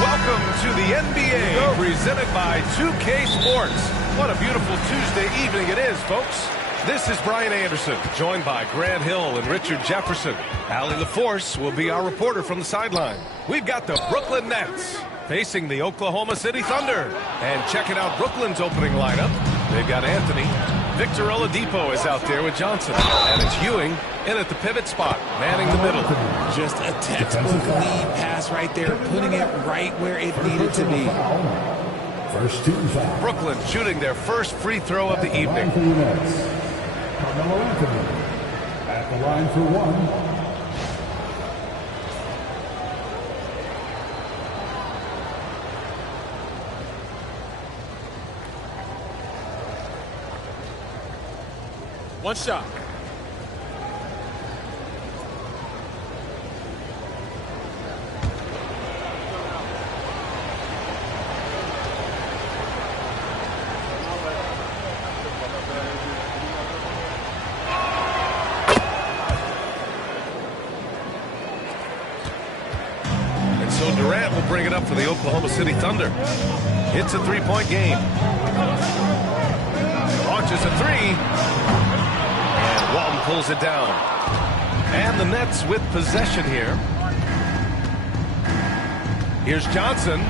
Welcome to the NBA, presented by 2K Sports. What a beautiful Tuesday evening it is, folks. This is Brian Anderson, joined by Grant Hill and Richard Jefferson. Allie LaForce will be our reporter from the sideline. We've got the Brooklyn Nets facing the Oklahoma City Thunder. And checking out Brooklyn's opening lineup, they've got Anthony, Victor Oladipo is out there with Johnson. And it's Ewing in at the pivot spot, manning the middle. Just a textbook lead pass right there, putting it right where it needed to be. First team foul. Brooklyn shooting their first free throw of the evening. Carmelo Anthony at the line for one. One shot. And so Durant will bring it up for the Oklahoma City Thunder. It's a three-point game. Launches a three. Walton pulls it down. And the Nets with possession here. Here's Johnson.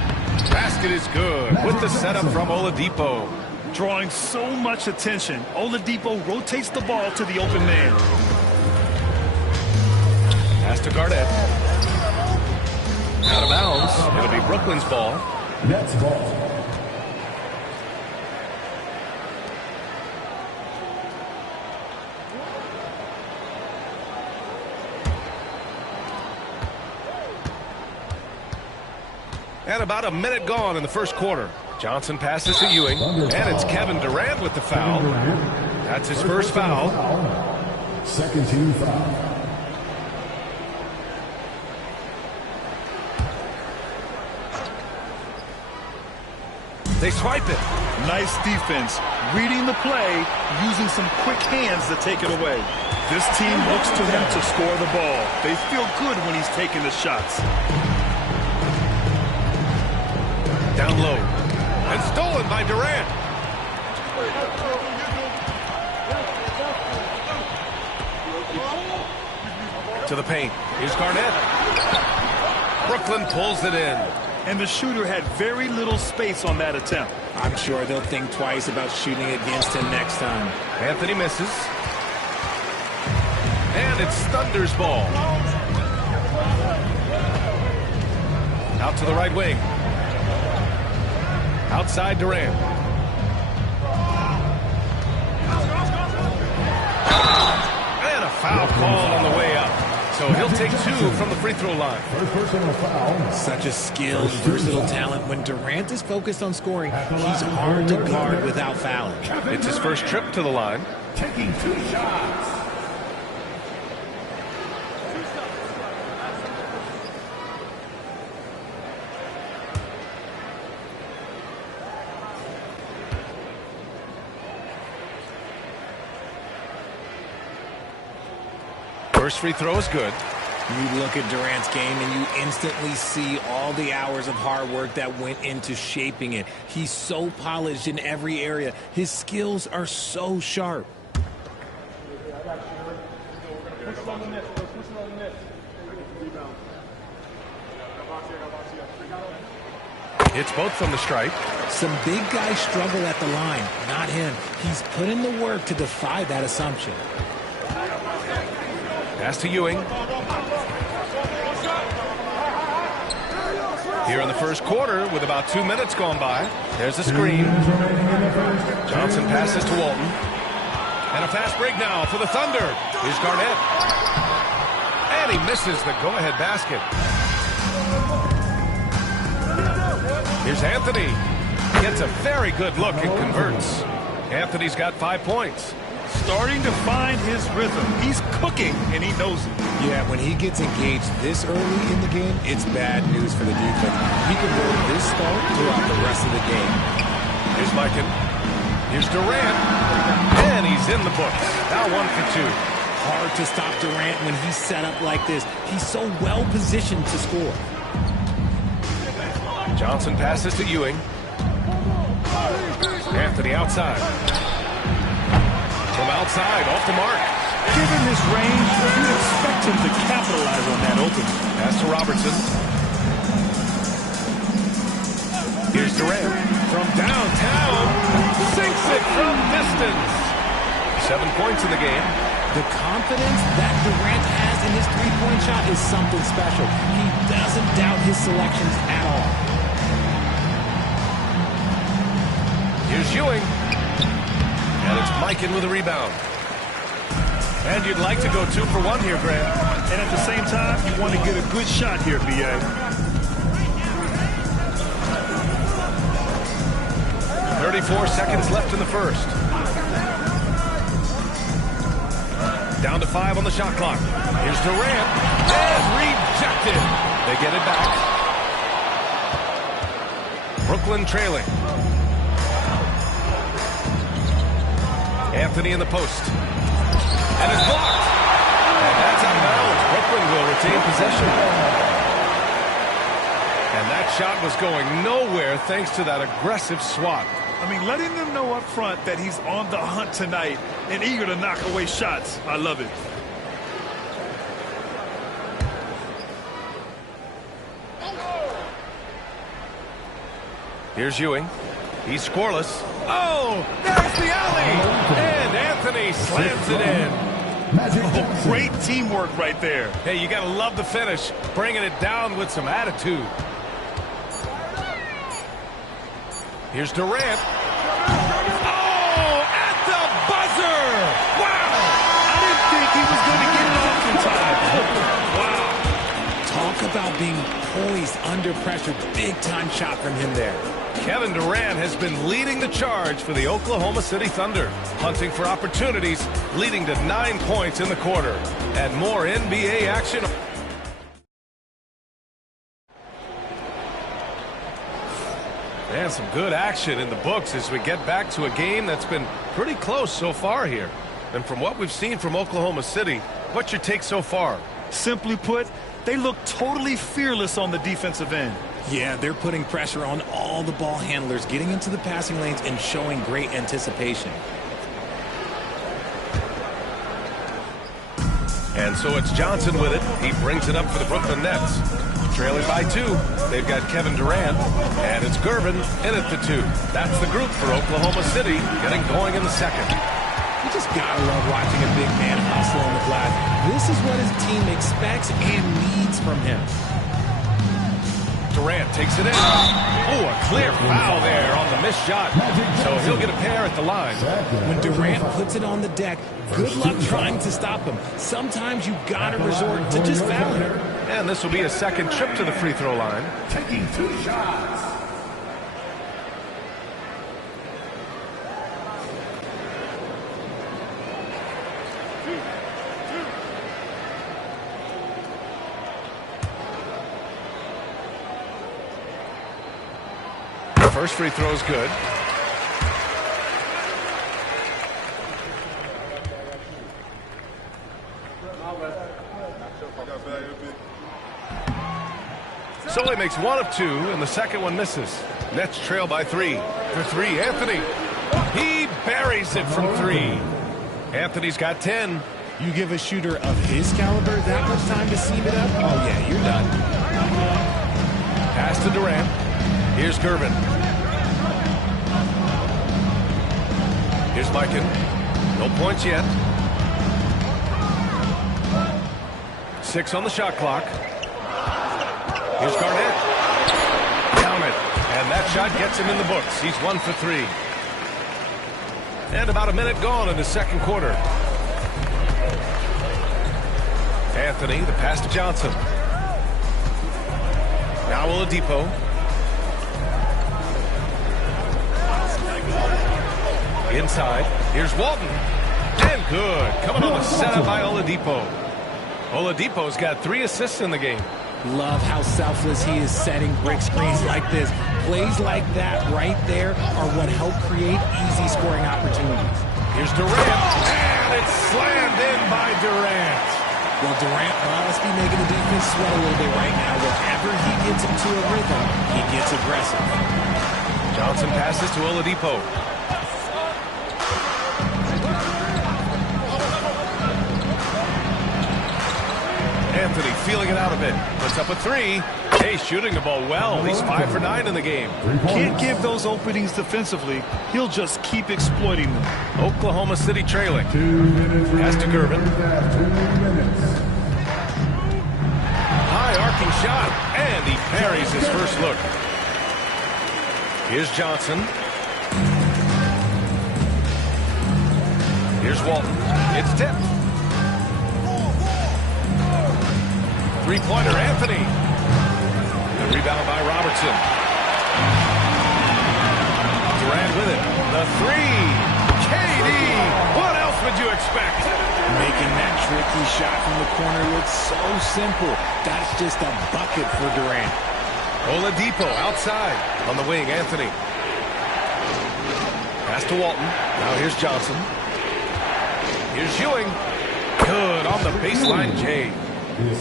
Basket is good with the setup from Oladipo. Drawing so much attention, Oladipo rotates the ball to the open man. Pass to Garnett. Out of bounds. It'll be Brooklyn's ball. Nets ball. And about a minute gone in the first quarter. Johnson passes to Ewing. And it's Kevin Durant with the foul. That's his first foul. Second team foul. They swipe it. Nice defense. Reading the play, using some quick hands to take it away. This team looks to him to score the ball. They feel good when he's taking the shots. Down low. And stolen by Durant. To the paint. Here's Garnett. Brooklyn pulls it in. And the shooter had very little space on that attempt. I'm sure they'll think twice about shooting against him next time. Anthony misses. And it's Thunder's ball. Out to the right wing. Outside Durant. And a foul call on the way up. So he'll take two from the free throw line. First personal foul. Such a skilled, versatile talent. When Durant is focused on scoring, he's hard to guard without fouling. It's his first trip to the line. Taking 2 shots. First free throw is good. You look at Durant's game and you instantly see all the hours of hard work that went into shaping it. He's so polished in every area. His skills are so sharp. It's both from the stripe. Some big guys struggle at the line, not him. He's put in the work to defy that assumption. Pass to Ewing. Here in the first quarter with about 2 minutes gone by. There's a screen. Johnson passes to Walton. And a fast break now for the Thunder. Here's Garnett. And he misses the go-ahead basket. Here's Anthony. Gets a very good look and converts. Anthony's got 5 points. Starting to find his rhythm. He's cooking, and he knows it. Yeah, when he gets engaged this early in the game, it's bad news for the defense. He can roll this start throughout the rest of the game. Here's Mikan. Here's Durant. And he's in the books. Now 1 for 2. Hard to stop Durant when he's set up like this. He's so well positioned to score. Johnson passes to Ewing. Anthony outside. From outside, off the mark. Given his range, you'd expect him to capitalize on that opening. Pass to Robertson. Here's Durant. From downtown. Sinks it from distance. 7 points in the game. The confidence that Durant has in his three-point shot is something special. He doesn't doubt his selections at all. Here's Ewing. And it's Mikan with a rebound. And you'd like to go 2 for 1 here, Grant. And at the same time, you want to get a good shot here, B.A. 34 seconds left in the first. Down to 5 on the shot clock. Here's Durant. And rejected. They get it back. Brooklyn trailing. Anthony in the post. And it's blocked. And that's out of bounds. Brooklyn will retain possession. And that shot was going nowhere thanks to that aggressive swat. I mean, letting them know up front that he's on the hunt tonight and eager to knock away shots. I love it. Here's Ewing. He's scoreless. Oh, there's the alley. And Anthony slams it in. Oh, great teamwork right there. Hey, you got to love the finish. Bringing it down with some attitude. Here's Durant. Oh, at the buzzer. Wow. I didn't think he was going to get it off in time. Wow. Talk about being poised under pressure. Big-time shot from him there. Kevin Durant has been leading the charge for the Oklahoma City Thunder, hunting for opportunities, leading to 9 points in the quarter. And more NBA action. And some good action in the books as we get back to a game that's been pretty close so far here. And from what we've seen from Oklahoma City, what's your take so far? Simply put, they look totally fearless on the defensive end. Yeah, they're putting pressure on all the ball handlers, getting into the passing lanes and showing great anticipation. And so it's Johnson with it. He brings it up for the Brooklyn Nets. Trailing by 2. They've got Kevin Durant. And it's Gervin in at the 2. That's the group for Oklahoma City getting going in the second. You just gotta love watching a big man hustle on the glass. This is what his team expects and needs from him. Durant takes it in. Oh, a clear foul there on the missed shot. So he'll get a pair at the line. When Durant puts it on the deck, good luck trying to stop him. Sometimes you gotta resort to just fouling him. And this will be a second trip to the free throw line. Taking 2 shots. First free throw is good. So he makes 1 of 2, and the second one misses. Nets trail by 3. For 3, Anthony. He buries it from 3. Anthony's got 10. You give a shooter of his caliber that much time to seam it up? Oh, yeah, you're done. Pass to Durant. Here's Gervin. Here's Mikan. No points yet. 6 on the shot clock. Here's Garnett. Count it. And that shot gets him in the books. He's 1 for 3. And about a minute gone in the second quarter. Anthony, the pass to Johnson. Now Oladipo. Inside. Here's Walton. And good. Coming on the setup by Oladipo. Oladipo's got 3 assists in the game. Love how selfless he is setting brick screens like this. Plays like that right there are what help create easy scoring opportunities. Here's Durant. And it's slammed in by Durant. Well, Durant must be making the defense sweat a little bit right now. Whenever he gets into a rhythm, he gets aggressive. Johnson passes to Oladipo. Anthony feeling it out a bit. Puts up a three. Hey, shooting the ball well. He's 5 for 9 in the game. Can't give those openings defensively. He'll just keep exploiting them. Oklahoma City trailing. 2 minutes. Pass to Gervin. 2 minutes. High arcing shot. And he parries his first look. Here's Johnson. Here's Walton. It's tipped. Three-pointer, Anthony. The rebound by Robertson. Durant with it. The three. KD. What else would you expect? Making that tricky shot from the corner look so simple. That's just a bucket for Durant. Oladipo outside. On the wing, Anthony. Pass to Walton. Now here's Johnson. Here's Ewing. Good on the baseline, Jay.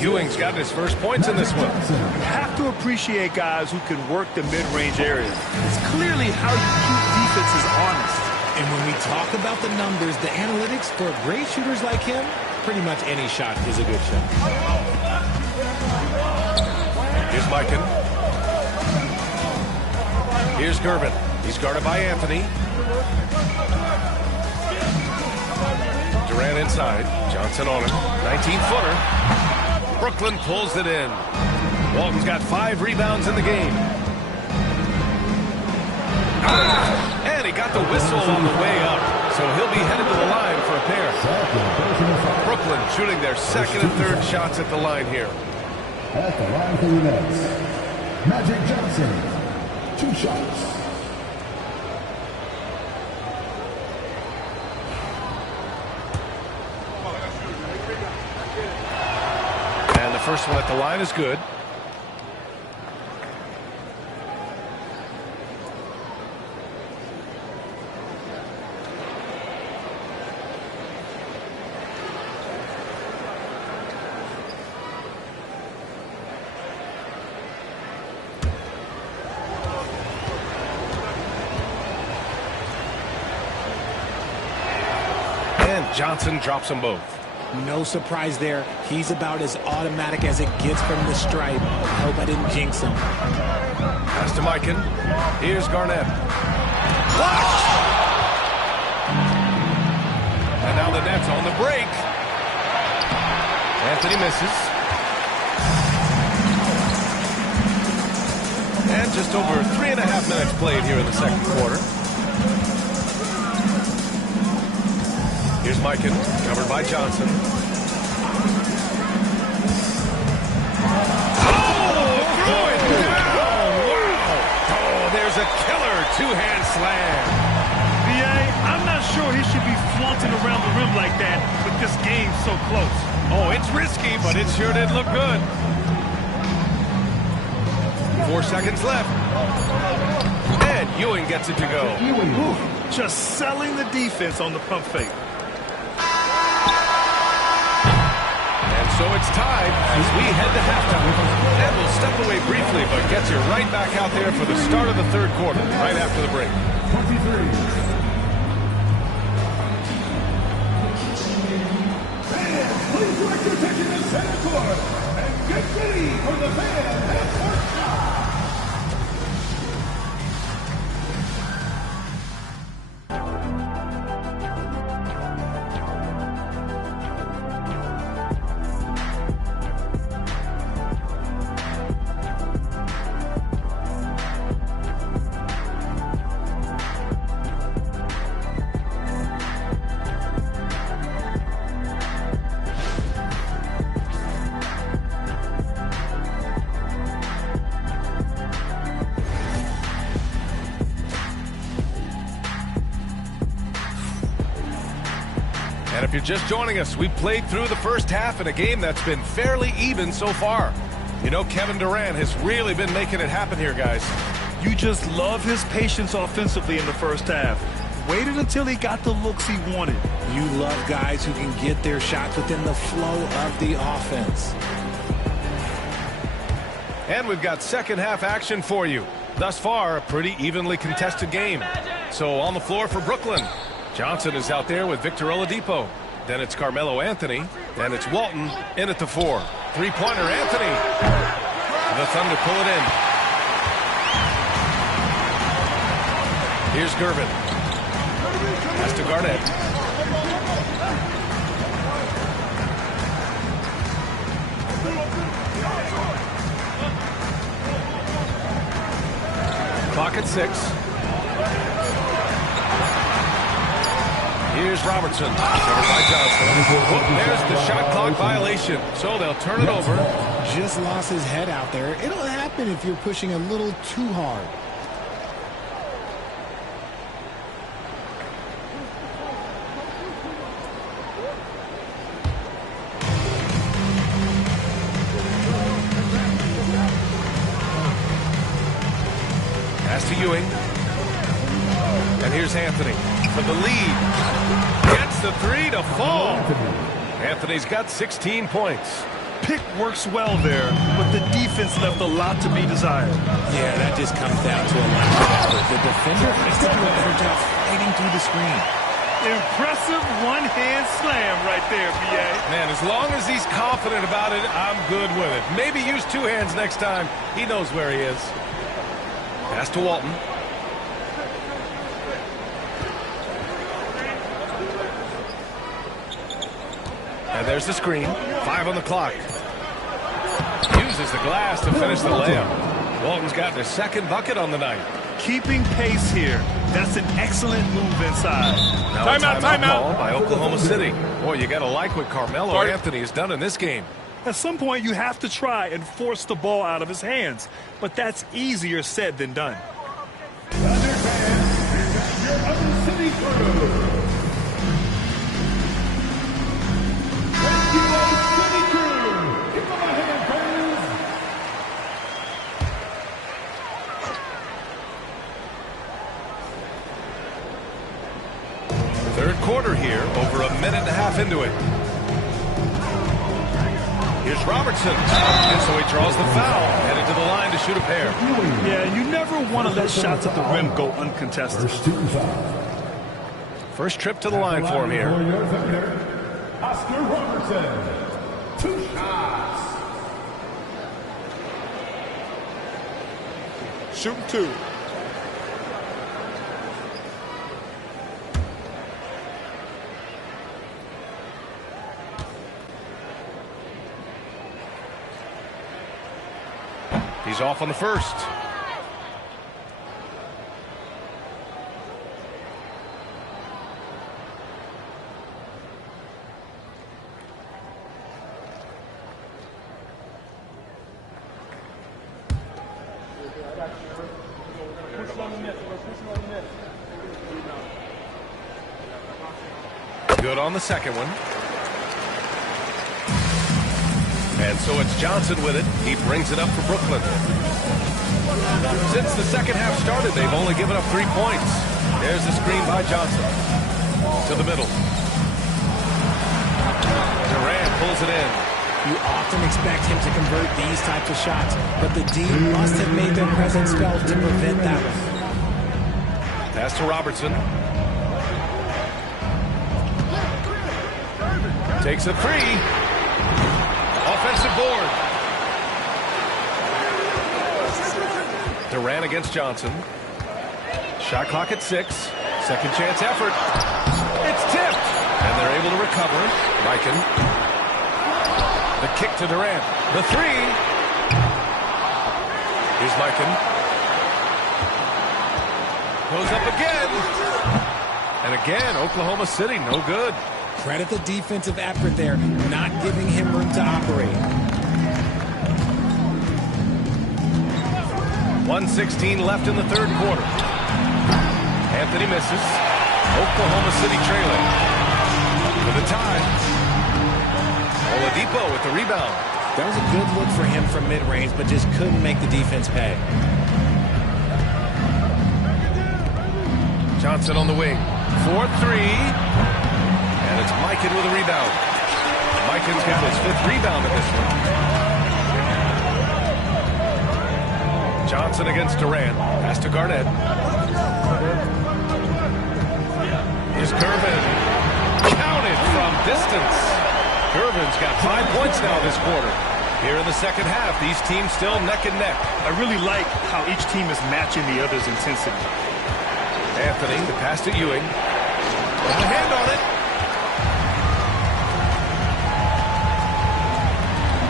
Ewing's got his first points in this one. You have to appreciate guys who can work the mid-range area. It's clearly how you keep defenses honest. And when we talk about the numbers, the analytics for great shooters like him, pretty much any shot is a good shot. Here's Mikan. Here's Gervin. He's guarded by Anthony. Durant inside. Johnson on him. 19-footer. Brooklyn pulls it in. Walton's got 5 rebounds in the game. And he got the whistle on the way up. So he'll be headed to the line for a pair. Brooklyn shooting their second and third shots at the line here. At the line for the Nets, Magic Johnson, 2 shots. And the first one at the line is good. Johnson drops them both. No surprise there. He's about as automatic as it gets from the stripe. I hope I didn't jinx him. Pass to Mikan. Here's Garnett. Blocked! And now the Nets on the break. Anthony misses. And just over 3.5 minutes played here in the second quarter. Here's Mikan, covered by Johnson. Oh, throw it down! Wow! Oh, there's a killer two-hand slam. B.A., I'm not sure he should be flaunting around the rim like that with this game so close. Oh, it's risky, but it sure did look good. 4 seconds left. And Ewing gets it to go. Ooh, just selling the defense on the pump fake. So it's tied as we head to halftime. And we'll step away briefly, but gets you right back out there for the start of the third quarter, right after the break. 23. Fans, please direct your attention to center court and get ready for the fan half-court shot. And if you're just joining us, we played through the first half in a game that's been fairly even so far. You know, Kevin Durant has really been making it happen here, guys. You just love his patience offensively in the first half. Waited until he got the looks he wanted. You love guys who can get their shots within the flow of the offense. And we've got second half action for you. Thus far, a pretty evenly contested game. So on the floor for Brooklyn, Johnson is out there with Victor Oladipo. Then it's Carmelo Anthony. And it's Walton in at the 4. Three-pointer, Anthony. The Thunder pull it in. Here's Gervin. Pass to Garnett. Clock at 6. Here's Robertson. Covered by Johnson. There's the shot clock violation. So they'll turn it over. Just lost his head out there. It'll happen if you're pushing a little too hard. Pass to Ewing. And here's Anthony for the lead. Gets the 3 to fall. Anthony's got 16 points. Pick works well there, but the defense left a lot to be desired. Yeah, that just comes down to a lack of effort. The defender has to do a better job fighting through the screen. Impressive one-hand slam right there, B.A. Man, as long as he's confident about it, I'm good with it. Maybe use 2 hands next time. He knows where he is. Pass to Walton. And there's the screen. 5 on the clock. Uses the glass to finish the layup. Walton's got their 2nd bucket on the night. Keeping pace here. That's an excellent move inside. Now a timeout call by Oklahoma City. Boy, you got to like what Carmelo Anthony has done in this game. At some point, you have to try and force the ball out of his hands. But that's easier said than done. Thunder fans, present your Oklahoma City crew. Thank you, City crew. Give them a hand, fans. Third quarter here, over a minute and a half into it. Here's Robertson. And so he draws the foul, headed to the line to shoot a pair. Yeah, you never want to let shots at the rim go uncontested. First trip to the line for him here. Oscar Robertson. 2 shots. Shooting 2. He's off on the first. Good on the second one. And so it's Johnson with it. He brings it up for Brooklyn. Since the second half started, they've only given up 3 points. There's the screen by Johnson. To the middle. Durant pulls it in. You often expect him to convert these types of shots, but the D must have made their presence felt to prevent that one. Pass to Robertson. Takes a 3. Offensive board. Durant against Johnson. Shot clock at 6. Second chance effort. It's tipped. And they're able to recover. Mikan. The kick to Durant. The 3. Here's Mikan. Goes up again. And again, Oklahoma City, no good. Credit the defensive effort there, not giving him room to operate. 1:16 left in the third quarter. Anthony misses. Oklahoma City trailing. For the tie. Oladipo with the rebound. That was a good look for him from mid-range, but just couldn't make the defense pay. Johnson on the wing. 4-3. And it's Mikan with a rebound. Mikan's got his 5th rebound in this one. Johnson against Durant. Pass to Garnett. Here's Gervin. Counted from distance. Gervin's got 5 points now this quarter. Here in the second half, these teams still neck and neck. I really like how each team is matching the other's intensity. Anthony, the pass to Ewing. Got a hand on it.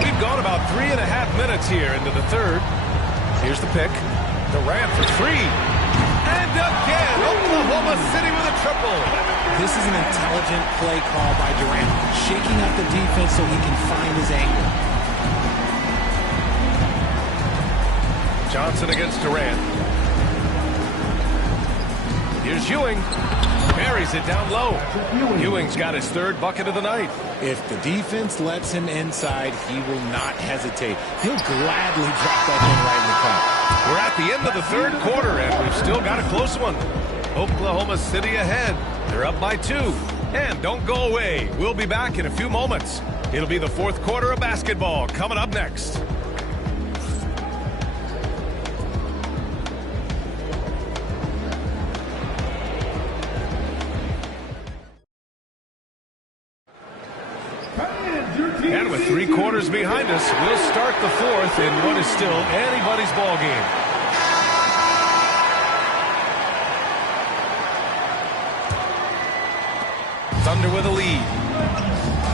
We've gone about 3.5 minutes here into the third. Here's the pick. Durant for three. And again, Oklahoma City with a triple. This is an intelligent play call by Durant, shaking up the defense so he can find his angle. Johnson against Durant. Here's Ewing. Buries it down low. Ewing's got his third bucket of the night. If the defense lets him inside, he will not hesitate. He'll gladly drop that thing right in the cup. We're at the end of the third quarter, and we've still got a close one. Oklahoma City ahead. They're up by 2. And don't go away. We'll be back in a few moments. It'll be the fourth quarter of basketball coming up next. And with 3 quarters behind us, we'll start the fourth in what is still anybody's ball game. Thunder with a lead.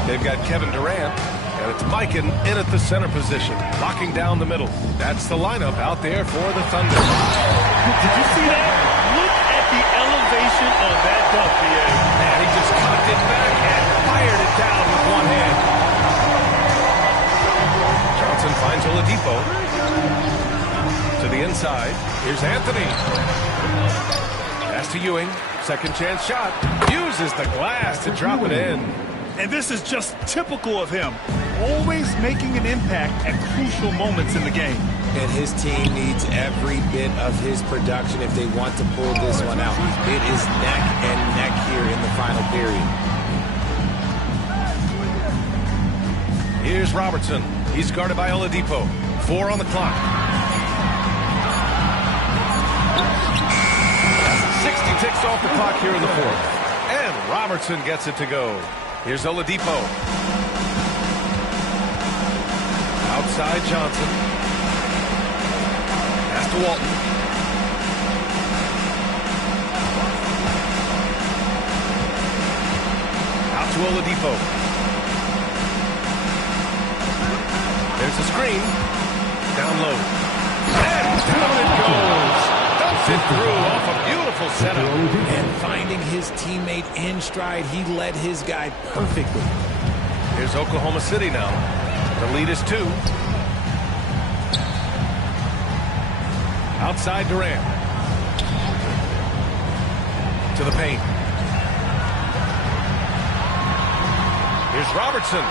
They've got Kevin Durant, and it's Mikan in at the center position, locking down the middle. That's the lineup out there for the Thunder. Did you see that? Look at the elevation of that dunk, B.A. And he just cocked it back and fired it down with one hand. Johnson finds Oladipo. To the inside. Here's Anthony. Pass to Ewing. Second chance shot. Uses the glass to drop it in. And this is just typical of him. Always making an impact at crucial moments in the game. And his team needs every bit of his production if they want to pull this one out. It is neck and neck here in the final period. Here's Robertson. He's guarded by Oladipo. 4 on the clock. 60 ticks off the clock here in the fourth. And Robertson gets it to go. Here's Oladipo. Outside Johnson. Pass to Walton. Out to Oladipo. There's the screen. Down low. And down it goes. Dumps it through off a beautiful setup. And finding his teammate in stride, he led his guy perfectly. Here's Oklahoma City now. The lead is 2. Outside Durant. To the paint. Here's Robertson.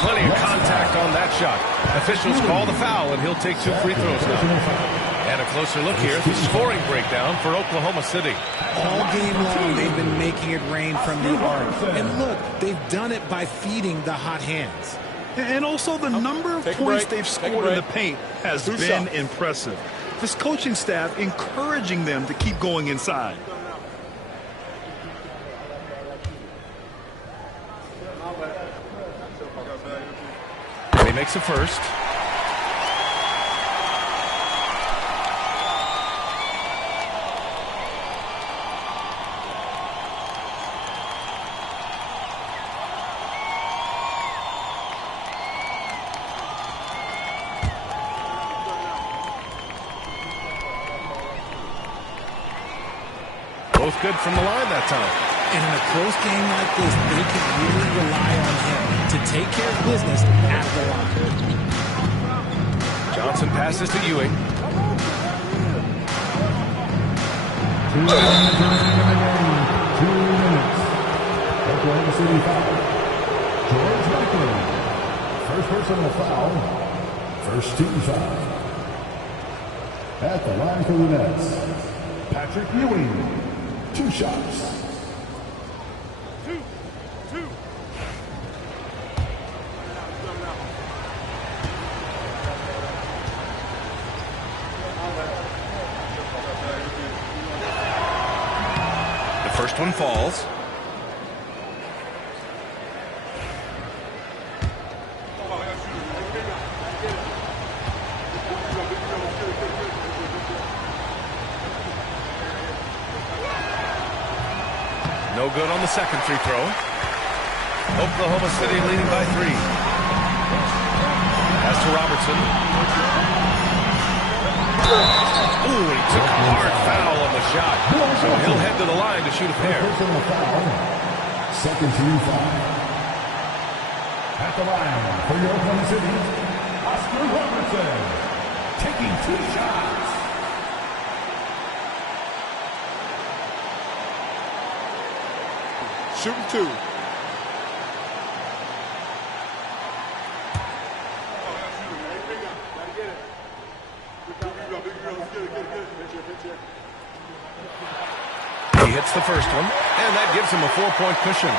Plenty of contact on that shot. Officials call the foul, and he'll take 2 free throws now. And a closer look here at the scoring breakdown for Oklahoma City. All game long, they've been making it rain from the arc. And look, they've done it by feeding the hot hands. And also the number of points they've scored in the paint has been impressive. This coaching staff encouraging them to keep going inside. He makes a first. Both good from the line that time. And in a close game like this, they can really rely on him to take care of business at the line. Johnson passes to Ewing. 2 minutes. Oklahoma City foul. George Mikan. First personal foul. First team foul. At the line for the Nets, Patrick Ewing. 2 shots. The first one falls. No good on the second free throw. Oklahoma City leading by 3. Pass to Robertson. Ooh, he took a hard foul on the shot. So he'll head to the line to shoot a pair. Second team foul. At the line for your Oklahoma City, Oscar Robertson, taking 2 shots. Shooting 2. He hits the first one, and that gives him a 4-point cushion.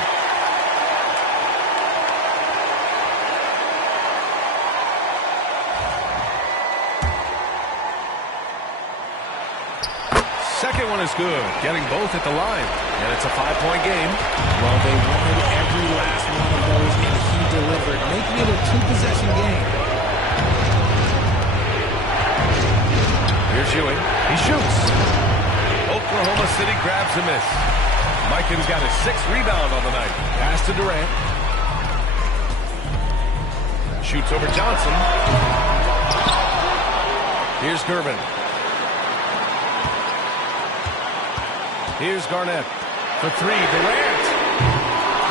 Second one is good, getting both at the line, and it's a 5-point game. Well, they wanted every last one of those, and he delivered, making it a 2-possession game. Here's Ewing. He shoots. Oklahoma City grabs a miss. Mikan's got his 6th rebound on the night. Pass to Durant. Shoots over Johnson. Here's Gervin. Here's Garnett for 3. Durant.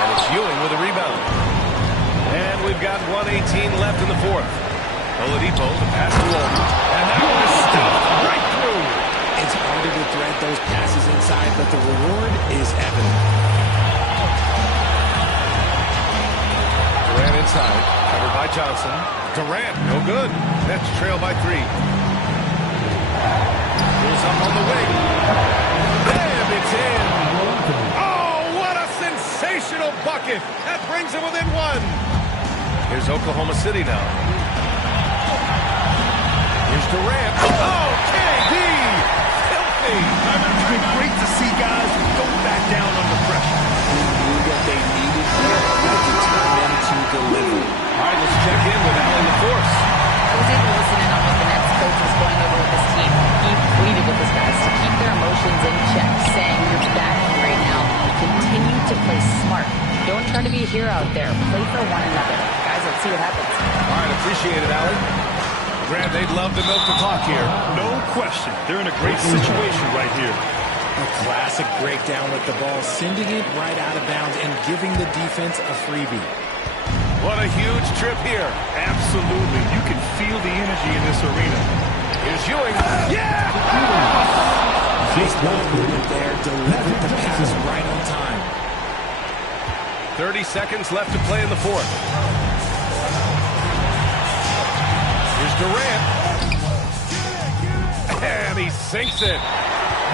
And it's Ewing with a rebound. And we've got 1:18 left in the 4th. Oladipo to pass to Walton. And that one is stuffed right through. It's harder to thread those passes inside, but the reward is evident. Durant inside, covered by Johnson. Durant, no good. Nets trail by 3. Pulls up on the wing. Bam, it's in. Oh, what a sensational bucket. That brings him within 1. Here's Oklahoma City now. Here's Durant. Oh, KD! Filthy! It's been great to see guys who don't back down under pressure. He knew what they needed here and was determined to deliver. All right, let's check in with Allie LaForce. I was able to listen in on what the Nets coach was going over with his team. He pleaded with his guys to keep their emotions in check, saying, "You're battling right now. Continue to play smart. Don't try to be a hero out there. Play for one another." Guys, let's see what happens. All right, appreciate it, Allie. Grant, they'd love to milk the clock here. No question. They're in a great situation right here. A classic breakdown with the ball, sending it right out of bounds and giving the defense a freebie. What a huge trip here. Absolutely. You can feel the energy in this arena. Here's Ewing. Yeah! Nice ball movement there, delivered the pass right on time. 30 seconds left to play in the 4th. Here's Durant. And he sinks it.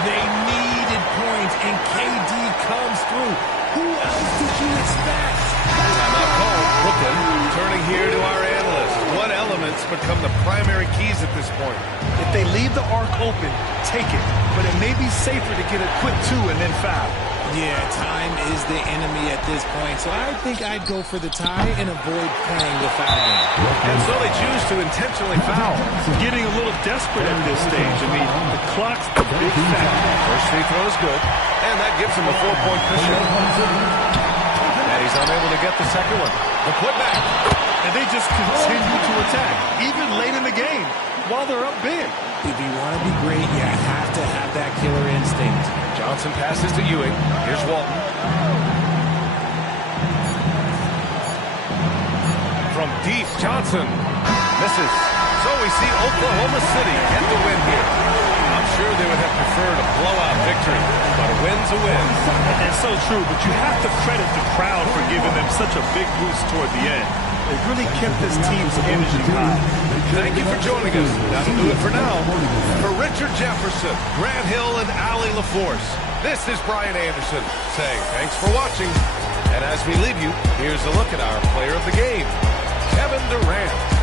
They needed points, and KD comes through. Who else did you expect? Timeout called. Brooklyn turning here to our analyst. What elements become the primary keys at this point? If they leave the arc open, take it. But it may be safer to get a quick 2 and then foul. Yeah, time is the enemy at this point, so I think I'd go for the tie and avoid playing the foul game. And so they choose to intentionally foul. Getting a little desperate at this stage. I mean, the clock's the big factor. First free throw is good, and that gives him a 4-point cushion. And he's unable to get the second one. The putback. And they just continue to attack, even late in the game, while they're up big. If you want to be great, you have to have that killer instinct. Johnson passes to Ewing. Here's Walton. From deep, Johnson misses. So we see Oklahoma City get the win here. I'm sure they would have preferred a blowout victory, but a win's a win. And so true, but you have to credit the crowd for giving them such a big boost toward the end. They really kept this team's energy high. Thank you for joining us. That'll do it for now. For Richard Jefferson, Grant Hill, and Allie LaForce, this is Brian Anderson saying thanks for watching. And as we leave you, here's a look at our player of the game, Kevin Durant.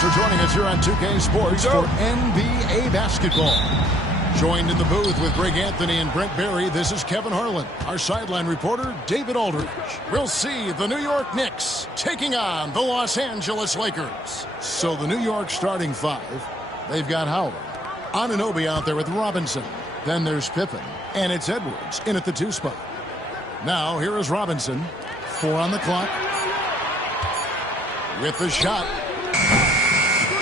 For joining us here on 2K Sports for NBA basketball. Joined in the booth with Greg Anthony and Brent Barry, this is Kevin Harlan. Our sideline reporter, David Aldridge. We'll see the New York Knicks taking on the Los Angeles Lakers. So the New York starting five, they've got Howard, Anunoby out there with Robinson. Then there's Pippen, and it's Edwards in at the 2 spot. Now here is Robinson, 4 on the clock. With the shot.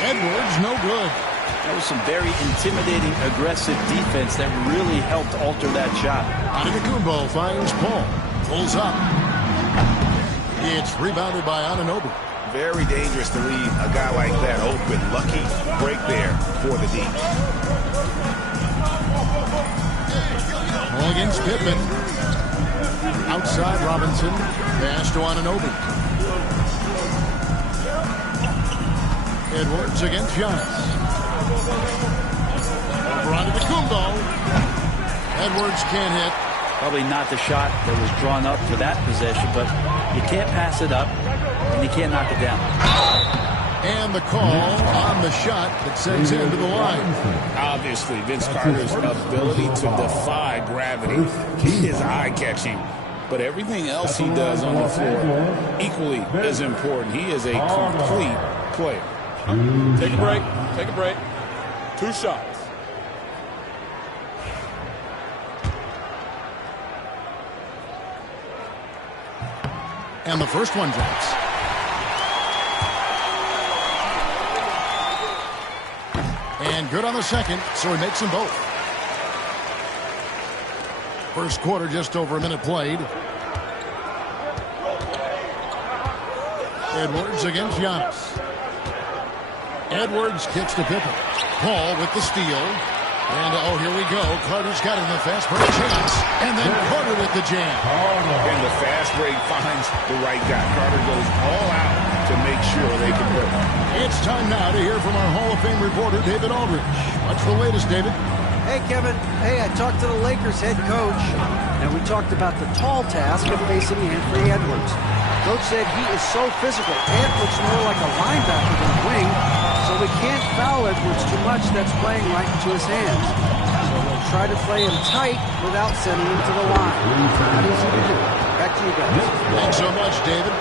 Edwards, no good. That was some very intimidating, aggressive defense that really helped alter that shot. Antetokounmpo finds Paul. Pulls up. It's rebounded by Anunoby. Very dangerous to leave a guy like that open. Lucky break there for the D. Ball against Pippen. Outside Robinson. Pass to Anunoby. Edwards against Giannis. Over onto the Kumbo. Edwards can't hit. Probably not the shot that was drawn up for that possession, but you can't pass it up, and you can't knock it down. And the call on the shot that sends him to the line. Obviously, Vince Carter's ability to defy gravity is eye-catching. But everything else he does on the floor equally as important. He is a complete player. Take a break. Take a break. 2 shots. And the first one drops. And good on the second, so he makes them both. First quarter, just over a minute played. Edwards against Giannis. Edwards kicks to Pippen. Paul with the steal. And, oh, here we go. Carter's got it in the fast break chance. And then Carter with the jam. And the fast break finds the right guy. Carter goes all out to make sure they can hit. It's time now to hear from our Hall of Fame reporter, David Aldridge. What's the latest, David? Hey, Kevin. Hey, I talked to the Lakers head coach, and we talked about the tall task of facing Anthony Edwards. Coach said he is so physical. Ant looks more like a linebacker than a wing, so we can't foul Edwards too much. That's playing right into his hands. So we'll try to play him tight without sending him to the line. Not easy to do. Back to you guys. Thanks so much, David.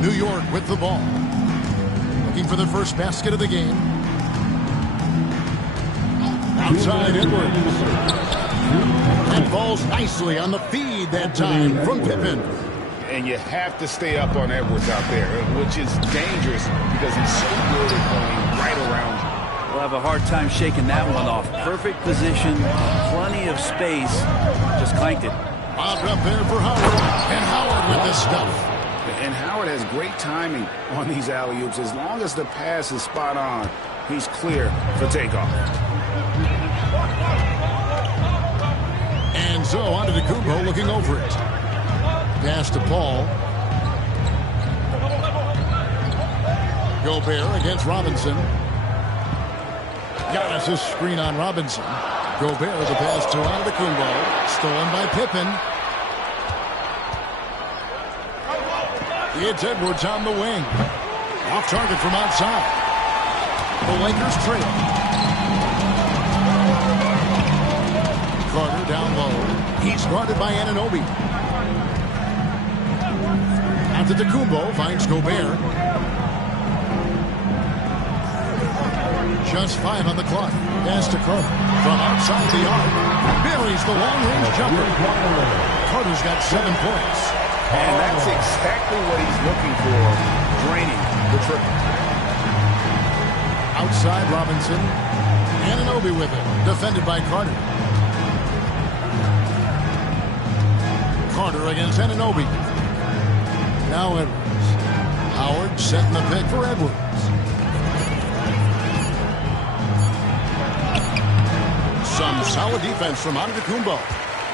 New York with the ball. Looking for the first basket of the game. Outside Edwards. And falls nicely on the feed that time from Pippen. And you have to stay up on Edwards out there, which is dangerous because he's so good at going right around you. We'll have a hard time shaking that one off. Perfect position, plenty of space, just clanked it. Bobbed up there for Howard, and Howard with the stuff. And Howard has great timing on these alley-oops. As long as the pass is spot on, he's clear for takeoff. And so on to Antetokounmpo looking over it. Pass to Paul. Gobert against Robinson. Giannis' screen on Robinson. Gobert the pass to Antetokounmpo. Stolen by Pippen. It's Edwards on the wing. Off target from outside. The Lakers trail. Carter down low. He's guarded by Anunoby. Antetokounmpo finds Gobert. Just 5 on the clock. Pass to Carter. From outside the arc. Buries the long-range jumper. Carter's got 7 points. And that's exactly what he's looking for. Draining the triple. Outside Robinson. Anunoby with it. Defended by Carter. Carter against Anunoby. Now Edwards. Howard setting the pick for Edwards. Some solid defense from Antetokounmpo.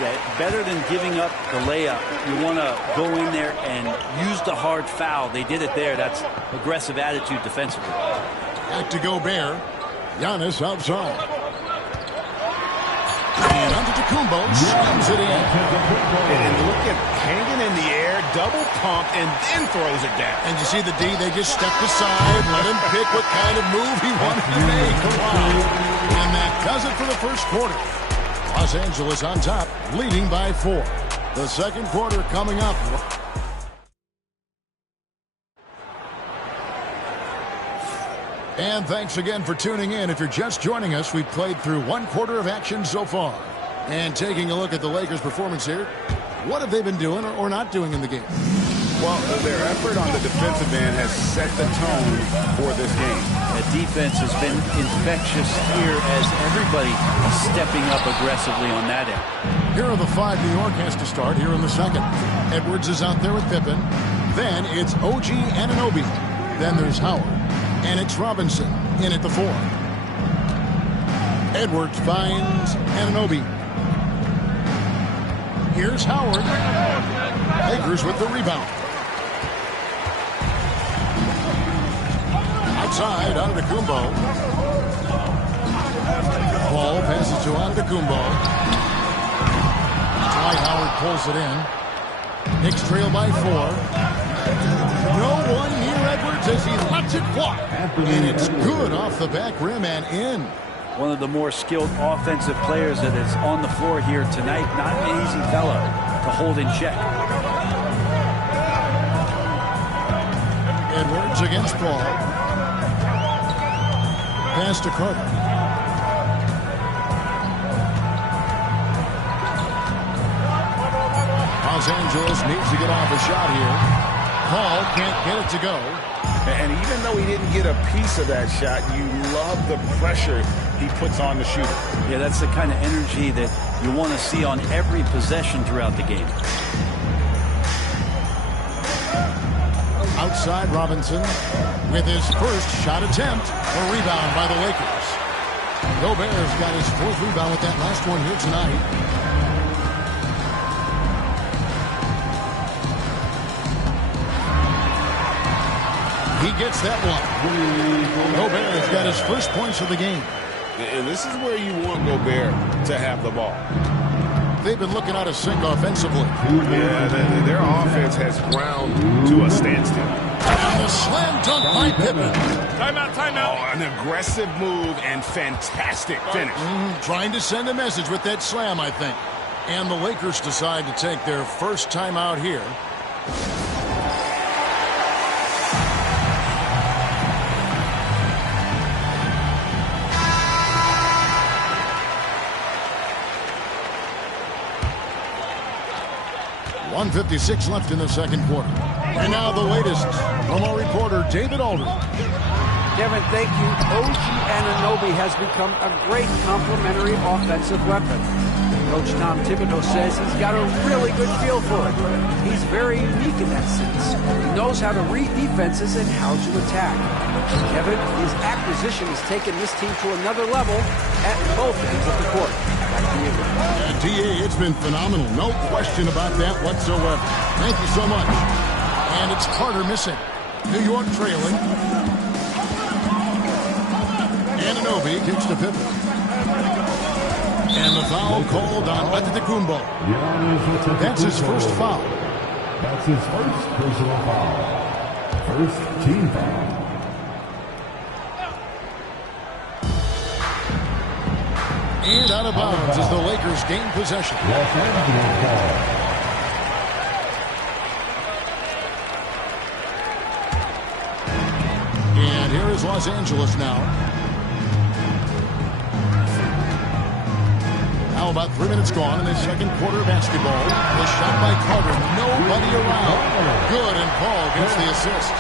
Yeah, better than giving up the layup. You want to go in there and use the hard foul. They did it there. That's aggressive attitude defensively. Back to Gobert. Giannis outside. And Antetokounmpo slams it in. And look at hanging in the air, double pump, and then throws it down. And you see the D, they just stepped aside, let him pick what kind of move he wanted to make. Wow. And that does it for the first quarter. Los Angeles on top, leading by 4. The second quarter coming up. And thanks again for tuning in. If you're just joining us, we've played through 1 quarter of action so far. And taking a look at the Lakers' performance here, what have they been doing or not doing in the game? Well, their effort on the defensive end has set the tone for this game. The defense has been infectious here as everybody is stepping up aggressively on that end. Here are the 5 New York has to start here in the second. Edwards is out there with Pippen. Then it's OG Anunoby. Then there's Howard. And it's Robinson in at the 4. Edwards finds Anunoby. Here's Howard. Lakers with the rebound. Outside, Antetokounmpo. Ball passes to Antetokounmpo. Dwight Howard pulls it in. Knicks trail by 4. No one near Edwards as he lets it fly. And it's good off the back rim and in. One of the more skilled offensive players that is on the floor here tonight. Not an easy fella to hold in check. Edwards against Paul. Pass to Carter. Los Angeles needs to get off a shot here. Paul can't get it to go. And even though he didn't get a piece of that shot, you love the pressure he puts on the shooter. Yeah, that's the kind of energy that you want to see on every possession throughout the game. Outside Robinson with his first shot attempt. A rebound by the Lakers. Gobert's got his 4th rebound with that last one here tonight. He gets that one. Gobert's got his first points of the game. And this is where you want Gobert to have the ball. They've been looking out of sync offensively. Yeah, their offense has ground to a standstill. And the slam dunk by Pippen. Timeout, timeout. Oh, an aggressive move and fantastic finish. Trying to send a message with that slam, I think. And the Lakers decide to take their first timeout here. .156 left in the second quarter. And now the latest from our reporter, David Aldridge. Kevin, thank you. OG Anunoby has become a great complementary offensive weapon. Coach Tom Thibodeau says he's got a really good feel for it. He's very unique in that sense. He knows how to read defenses and how to attack. Kevin, his acquisition has taken this team to another level at both ends of the court. Back to you. DA, it's been phenomenal. No question about that whatsoever. Thank you so much. And it's Carter missing. New York trailing. Anunoby kicks to Pippen. And the foul called on Antetokounmpo. That's his first foul. That's his first personal foul. First team foul. And out of bounds as the Lakers gain possession. Los Angeles ball. And here is Los Angeles now. Now about 3 minutes gone in the second quarter of basketball. The shot by Carter. Nobody around. Good, and Paul gets the assist.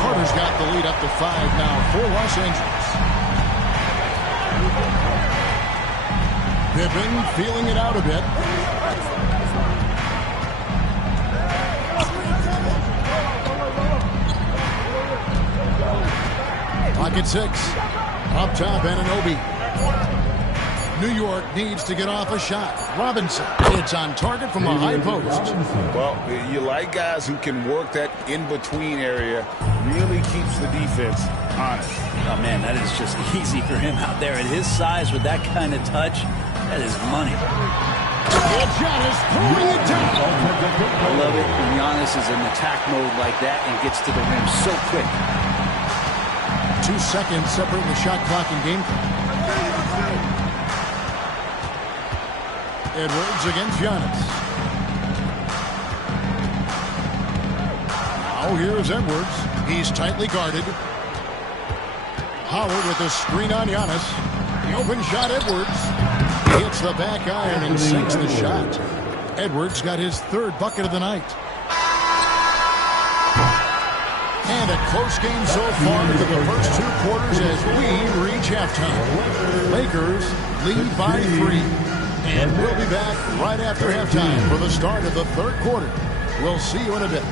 Carter's got the lead up to 5 now for Los Angeles. Pippen feeling it out a bit. Pocket 6. Up top, Anunoby. New York needs to get off a shot. Robinson. It's on target from the high post. Well, you like guys who can work that in-between area. Really keeps the defense honest. Oh, man, that is just easy for him out there. At his size with that kind of touch, that is money. And Giannis pulling it down. I love it when Giannis is in attack mode like that and gets to the rim so quick. 2 seconds separating the shot clock and game clock. Edwards against Giannis. Now here's Edwards. He's tightly guarded. Howard with a screen on Giannis. The open shot, Edwards. He hits the back iron and sinks the shot. Edwards got his third bucket of the night. And a close game so far to the first 2 quarters as we reach halftime. Lakers lead by 3. And we'll be back right after halftime for the start of the third quarter. We'll see you in a bit.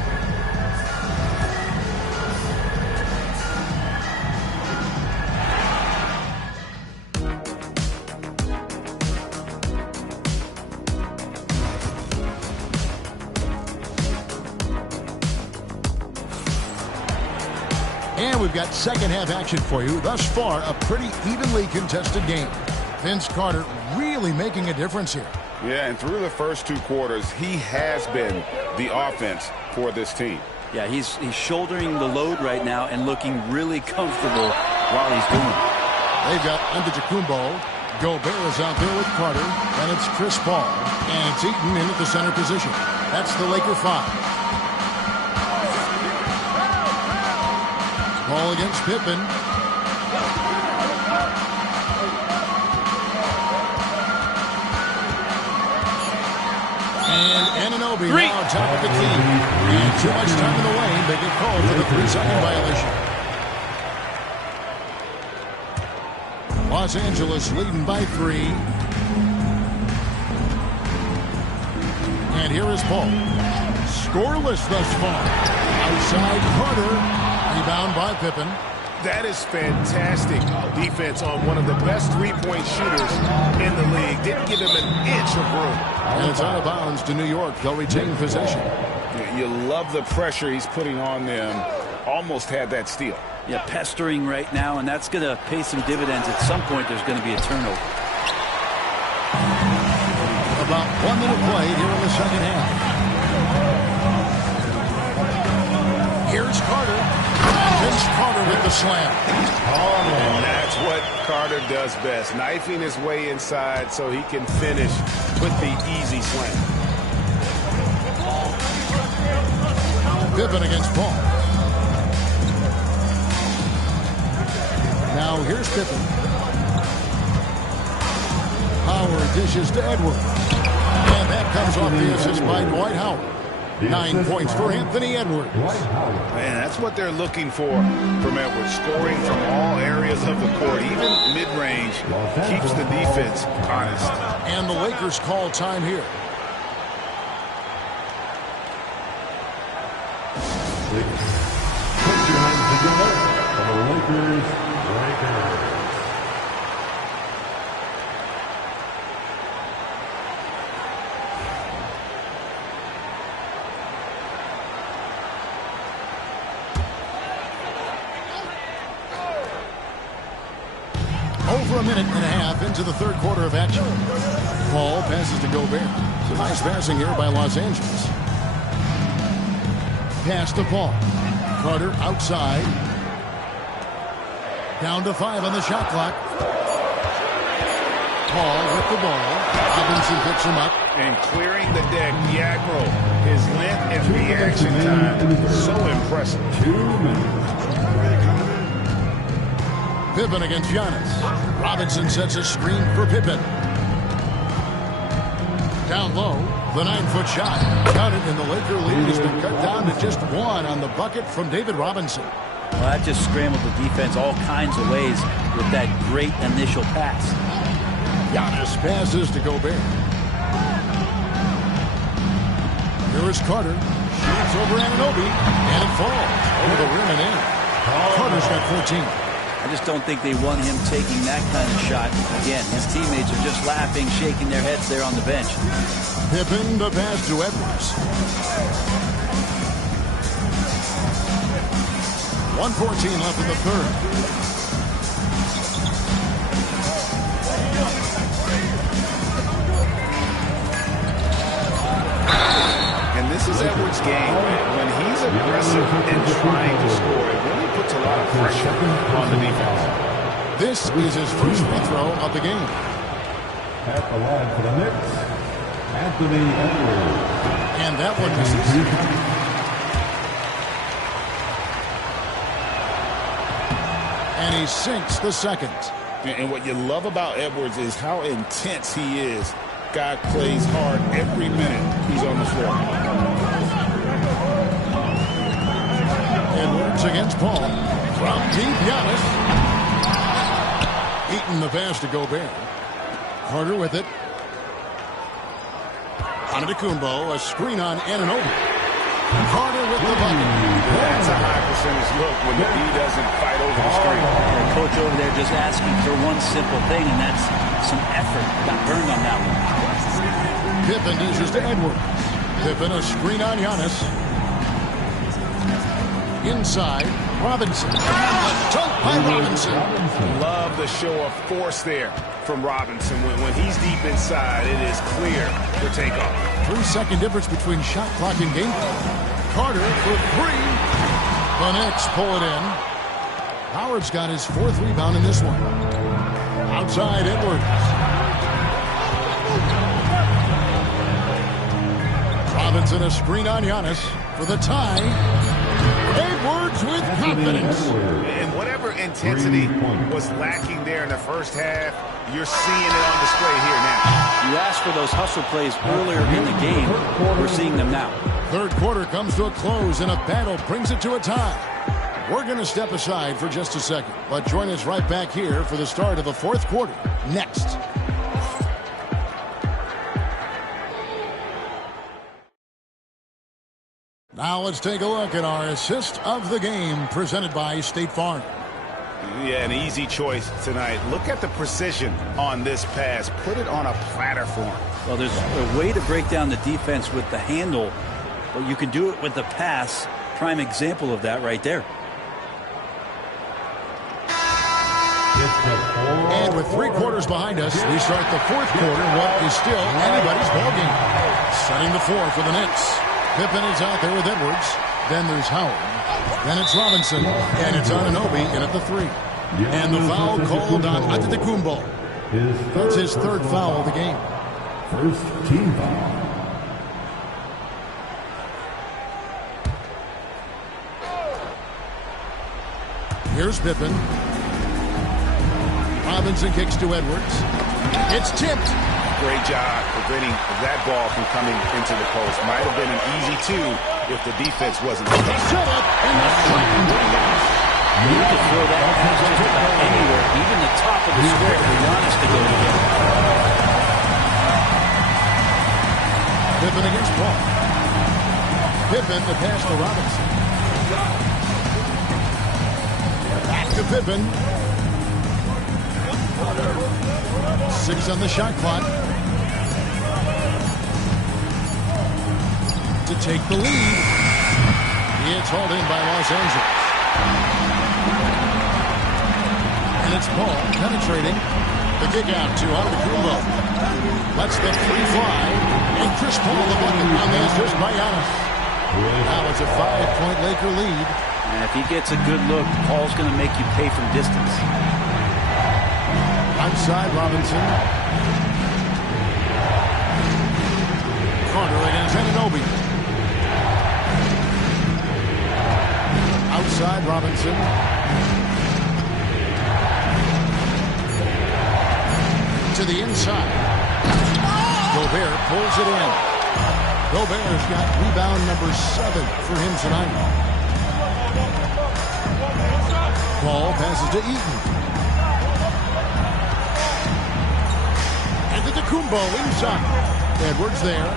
And we've got second half action for you. Thus far, a pretty evenly contested game. Vince Carter really making a difference here. Yeah, and through the first 2 quarters, he has been the offense for this team. Yeah, he's shouldering the load right now and looking really comfortable while he's doing it. They've got Antetokounmpo. Gobert is out there with Carter. And it's Chris Paul. And it's Eaton in at the center position. That's the Laker 5. Paul against Pippen. And Anunoby now on top of the key. And too much time in the lane. They get called for the 3-second violation. Los Angeles leading by 3. And here is Paul. Scoreless thus far. Outside Carter. Rebound by Pippen. That is fantastic defense on one of the best three-point shooters in the league. Didn't give him an inch of room. And it's out of bounds to New York. They'll retain possession. You love the pressure he's putting on them. Almost had that steal. Yeah, pestering right now, and that's going to pay some dividends. At some point, there's going to be a turnover. About 1 minute play here in the second half. Here's Carter. Vince Carter with the slam. And that's what Carter does best. Knifing his way inside so he can finish with the easy slam. Pippen against Paul. Now here's Pippen. Howard dishes to Edwards. And that comes off the assist by Dwight Howard. 9 points for Anthony Edwards. Man, that's what they're looking for from Edwards. Scoring from all areas of the court, even mid-range, keeps the defense honest. And the Lakers call time here. Put your hands together for the Lakers. Over a minute and a half into the third quarter of action. Paul passes to Gobert. Some nice passing here by Los Angeles. Pass to Paul. Carter outside. Down to 5 on the shot clock. Paul with the ball. Robinson picks him up. And clearing the deck, the Admiral. His length and reaction time, so impressive. 2 minutes. Pippen against Giannis. Robinson sets a screen for Pippen. Down low, the 9-foot shot. Count it, and the Laker lead has been cut down to just 1 on the bucket from David Robinson. Well, that just scrambled the defense all kinds of ways with that great initial pass. Giannis passes to Gobert. Here is Carter. Shoots over Anunoby, and it falls over the rim and in. Carter's got 14. I just don't think they want him taking that kind of shot. Again, his teammates are just laughing, shaking their heads there on the bench. Pippen the pass to Edwards. 1:14 left in the third. And this is Edwards' game. When he's aggressive and trying to score, it really puts a lot of pressure on the defense. This is his first free throw of the game. At the line for the Knicks, Anthony Edwards. And that one misses. And he sinks the second. And what you love about Edwards is how intense he is. Guy plays hard every minute he's on the floor. Edwards against Paul. From deep, Giannis. Eaton the pass to Gobert. Carter with it. Antetokounmpo, a screen on Anunoby. Carter with the bucket. That's a high percentage look when the D doesn't fight over the screen. The coach over there just asking for one simple thing, and that's some effort. Got burned on that one. Pippen dishes to Edwards. Pippen a screen on Giannis. Inside, Robinson. Choked by Robinson. Love the show of force there from Robinson. When he's deep inside, it is clear for takeoff. 3-second difference between shot clock and game clock. Carter for 3. The Knicks pull it in. Howard's got his 4th rebound in this one. Outside, Edwards. Robinson a screen on Giannis for the tie. Edwards with confidence. And whatever intensity was lacking there in the first half, you're seeing it on display here now. You asked for those hustle plays earlier in the game. We're seeing them now. Third quarter comes to a close, and a battle brings it to a tie. We're going to step aside for just a second, but join us right back here for the start of the 4th quarter next. Now let's take a look at our assist of the game presented by State Farm. Yeah, an easy choice tonight. Look at the precision on this pass. Put it on a platter for him. Well, there's a way to break down the defense with the handle, but you can do it with the pass. Prime example of that right there. And with 3 quarters behind us, we start the 4th quarter, what is still anybody's ballgame. Setting the floor for the Knicks. Pippen is out there with Edwards. Then there's Howard. Then it's Robinson. And it's Anunoby in at the 3. And the foul called on Antetokounmpo. That's his 3rd foul of the game. First team foul. Here's Pippen. Robinson kicks to Edwards. It's tipped. great job preventing that ball from coming into the post. Might have been an easy two if the defense wasn't. They set up in the second. You can throw that pass just about anywhere, even the top of the square for Giannis to go to get. Pippen against Paul. Pippen the pass to Robinson. Back to Pippen. 6 on the shot clock. To take the lead. It's hauled in by Los Angeles. And it's Paul penetrating. The kick out to Antetokounmpo. Lets the three fly. And Chris Paul the bucket on the assist by Giannis. Now it's a 5-point Laker lead. And if he gets a good look, Paul's going to make you pay from distance. Outside Robinson. Carter against Anunoby. Outside Robinson. To the inside. Gobert pulls it in. Gobert's got rebound number 7 for him tonight. Paul passes to Eaton. And to Antetokounmpo inside. Edwards there.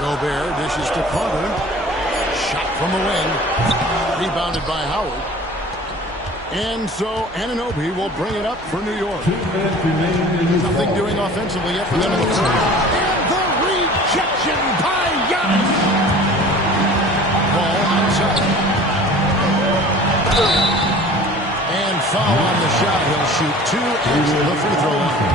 Gobert dishes to Carter. Shot from the wing. Rebounded by Howard. And so Anunoby will bring it up for New York. Nothing doing offensively yet for them in the third. And the rejection by Giannis. Ball outside. And foul on the shot. He'll shoot 2 at the free throw line.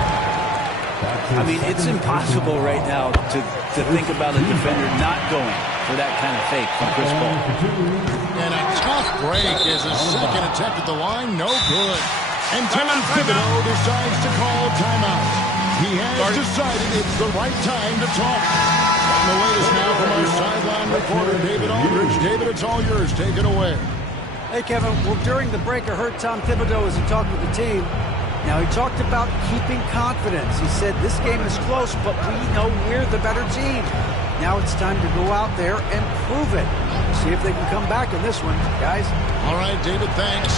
I mean, it's impossible right now to think about a defender not going for that kind of fake from Chris Paul. And a tough break is a second attempt at the line. No good. And Tom Thibodeau decides to call timeout. He has decided it's the right time to talk. And the latest now from our sideline reporter, David Aldridge. David, it's all yours. Take it away. Hey, Kevin. Well, during the break, I heard Tom Thibodeau as he talked with the team. Now, he talked about keeping confidence. He said, this game is close, but we know we're the better team. Now it's time to go out there and prove it. See if they can come back in this one, guys. All right, David, thanks.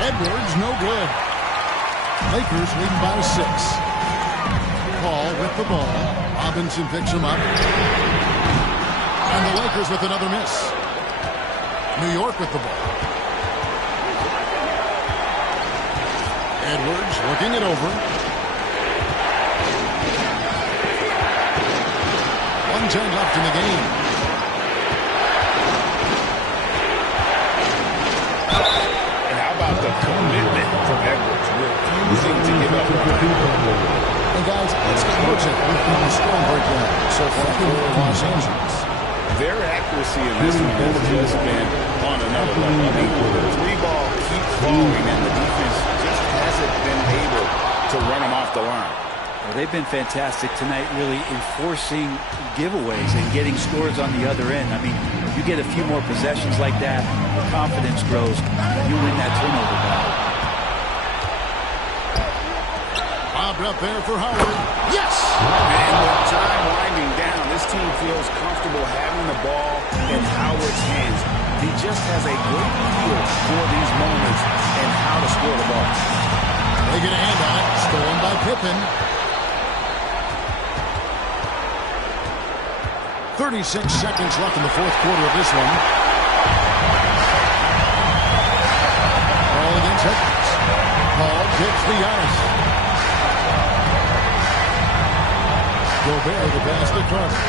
Edwards, no good. Lakers leading by 6. Paul with the ball. Robinson picks him up. And the Lakers with another miss. New York with the ball. Edwards looking it over. 1:10 left in the game. And how about the commitment from Edwards, refusing to give up on that. Hey guys, let's get more to the scoring breakdown so far for Los Angeles. Their accuracy in this one has just been on another level. I mean, the 3-ball keeps falling and the defense just hasn't been able to run them off the line. Well, they've been fantastic tonight, really enforcing giveaways and getting scores on the other end. I mean, you get a few more possessions like that, the confidence grows, you win that turnover battle. Bobbed up there for Howard. Yes! And with time winding down, this team feels comfortable having the ball in Howard's hands. He just has a great feel for these moments and how to score the ball. They get a hand on it. Stolen by Pippen. 36 seconds left in the fourth quarter of this one. Ball against Edwards. Paul gets the Giannis. Gobert the pass to Carter.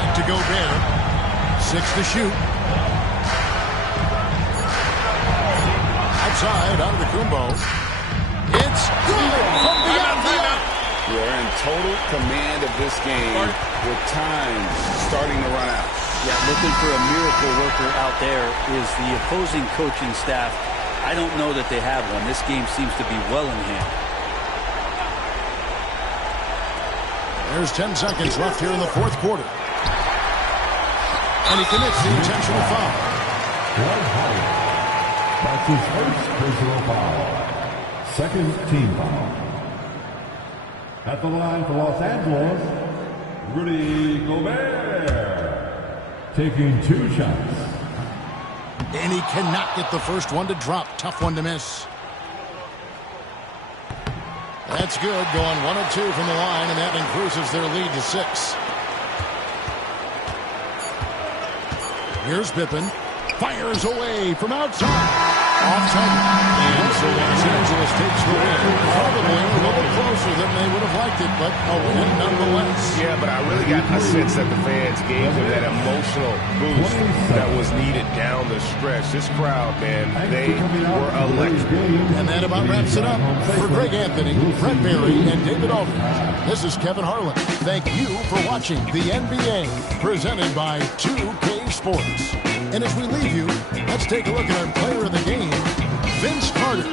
Back to Gobert. 6 to shoot. Outside, Antetokounmpo. It's good from beyond the arc. They're in total command of this game with time starting to run out. Yeah, looking for a miracle worker out there is the opposing coaching staff. I don't know that they have one. This game seems to be well in hand. There's 10 seconds left here in the fourth quarter. And he commits the intentional foul. That's his first personal foul. Second team foul. At the line for Los Angeles, Rudy Gobert. Taking 2 shots. And he cannot get the first one to drop. Tough one to miss. That's good. Going 1 of 2 from the line, and that increases their lead to 6. Here's Pippen. Fires away from outside. Off target. And so Los Angeles takes the win. Probably a little closer than they would have liked it, but a win nonetheless. Yeah, but I really got a sense that the fans gave them that emotional boost that was needed down the stretch. This crowd, man, they were electric. And that about wraps it up. For Greg Anthony, Brent Barry, and David Aldridge, this is Kevin Harlan. Thank you for watching the NBA, presented by 2K Sports. And as we leave you, let's take a look at our player of the game, Vince Carter.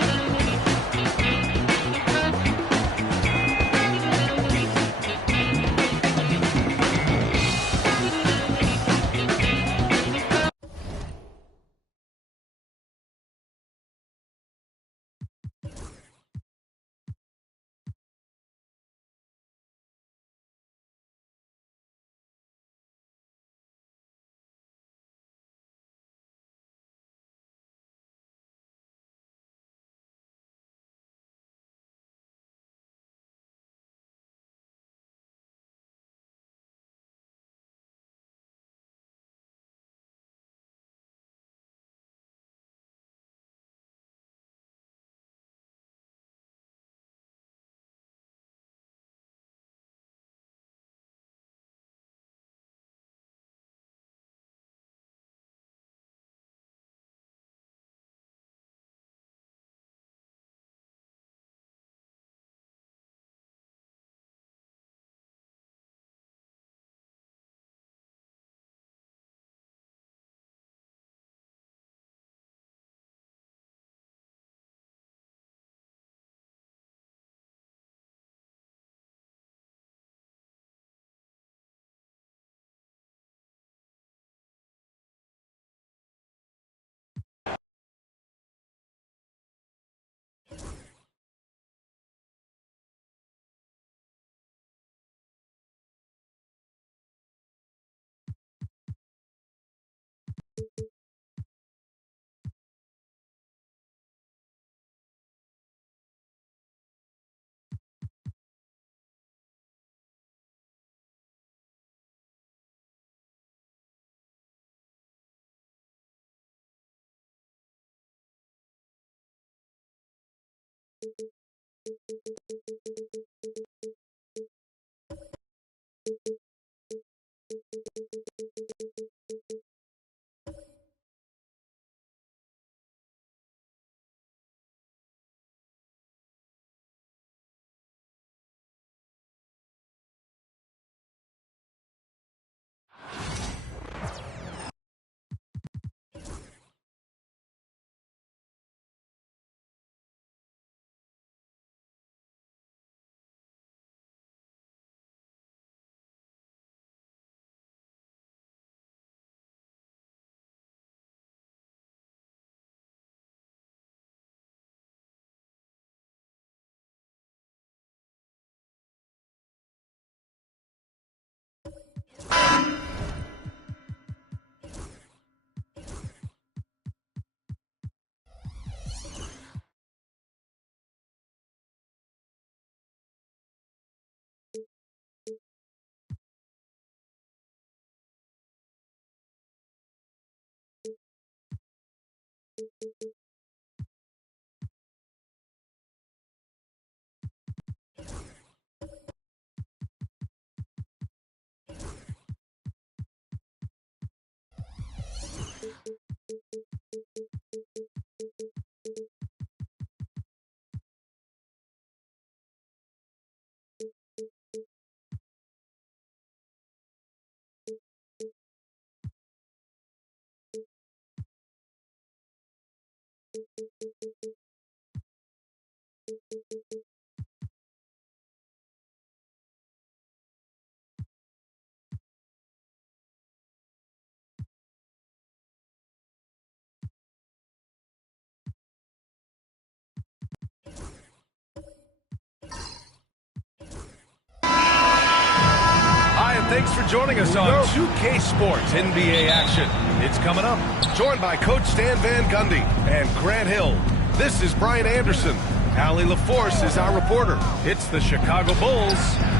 thanks for joining us on 2K Sports NBA action. It's coming up. Joined by Coach Stan Van Gundy and Grant Hill. This is Brian Anderson. Allie LaForce is our reporter. It's the Chicago Bulls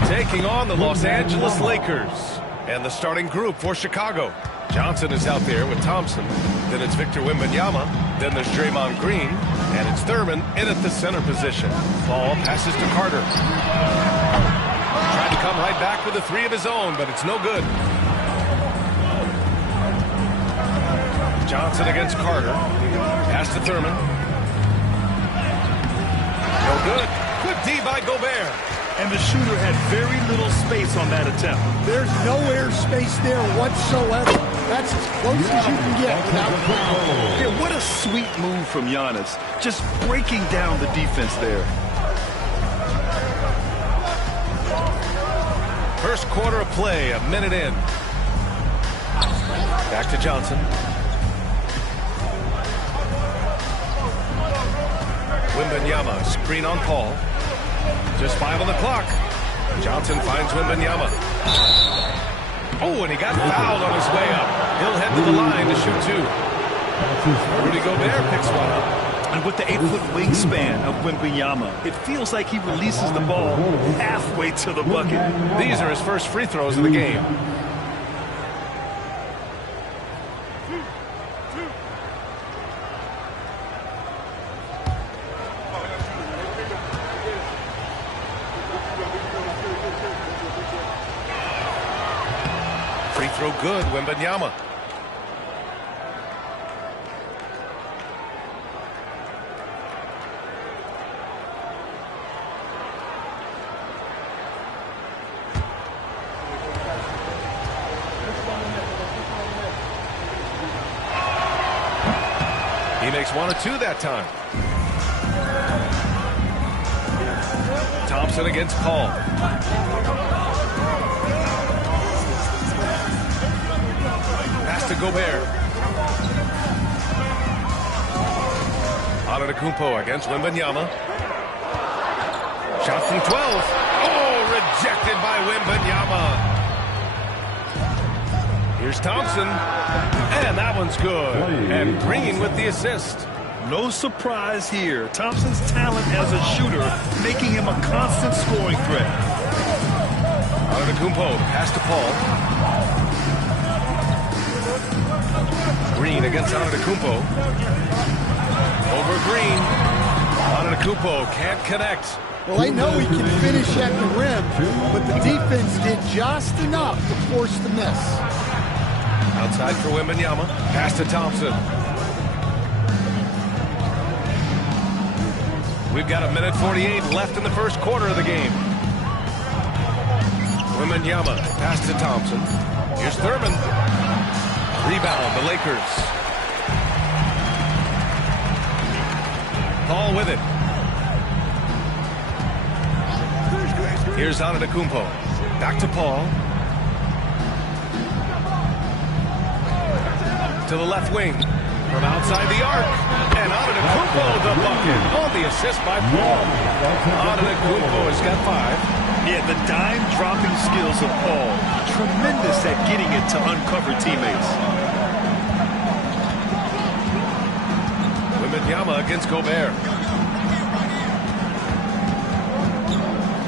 taking on the Los Angeles Lakers. And the starting group for Chicago. Johnson is out there with Thompson. Then it's Victor Wembanyama. Then there's Draymond Green. And it's Thurman in at the center position. Ball passes to Carter. Tried to come right back with a three of his own, but it's no good. Johnson against Carter. Pass to Thurman. No good. Good D by Gobert. And the shooter had very little space on that attempt. There's no air space there whatsoever. That's as close as you can get without foul. Yeah, what a sweet move from Giannis. Just breaking down the defense there. First quarter of play, a minute in. Back to Johnson. Wembanyama, screen on Paul. Just 5 on the clock. Johnson finds Wembanyama. Oh, and he got fouled on his way up. He'll head to the line to shoot two. Rudy Gobert picks one up. And with the 8-foot wingspan of Wembanyama, it feels like he releases the ball halfway to the bucket. These are his first free throws of the game. Free throw good, Wembanyama. He makes 1 or 2 that time. Thompson against Paul. Pass to Gobert. Antetokounmpo against Wembanyama. Shot from 12. Oh, rejected by Wembanyama. Here's Thompson. And that one's good. And Green with the assist. No surprise here. Thompson's talent as a shooter making him a constant scoring threat. Antetokounmpo, pass to Paul. Green against Antetokounmpo. Over Green. Antetokounmpo can't connect. Well, I know he can finish at the rim, but the defense did just enough to force the miss. Outside for Wembanyama. Pass to Thompson. We've got a minute 48 left in the first quarter of the game. Wembanyama. Pass to Thompson. Here's Thurman. Rebound, the Lakers. Paul with it. Here's Antetokounmpo. Back to Paul. To the left wing. From outside the arc. And Antetokounmpo the bucket. On the assist by Paul. Antetokounmpo has got 5. Yeah, the dime-dropping skills of Paul. Tremendous at getting it to uncover teammates. Wembanyama against Gobert.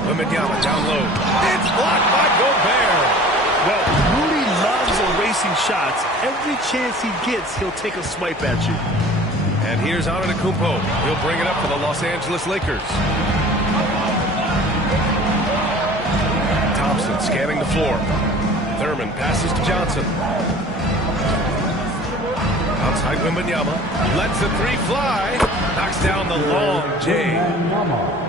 Wembanyama down low. It's blocked by Gobert. Well, Rudy loves erasing shots. Every chance he gets, he'll take a swipe at you. And here's Antetokounmpo. He'll bring it up for the Los Angeles Lakers. Thompson scanning the floor. Thurman passes to Johnson. Outside Wembanyama. Lets the three fly. Knocks down the long J.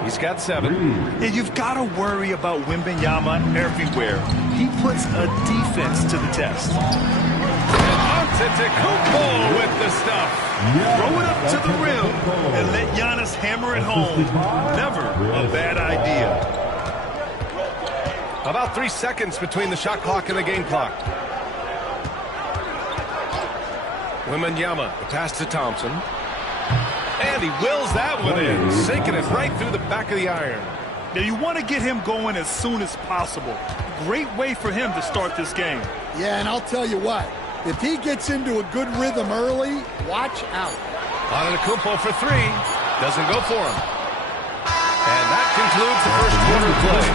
He's got 7. Yeah, you've got to worry about Wembanyama everywhere. He puts a defense to the test. Antetokounmpo with the stuff. Throw it up to the rim and let Giannis hammer it home. Never a bad idea. About 3 seconds between the shot clock and the game clock. Wembanyama, the pass to Thompson. And he wills that one in, sinking it right through the back of the iron. Now you want to get him going as soon as possible. great way for him to start this game. Yeah, and I'll tell you what, if he gets into a good rhythm early, watch out. Antetokounmpo for three. Doesn't go for him. And that concludes the first quarter play.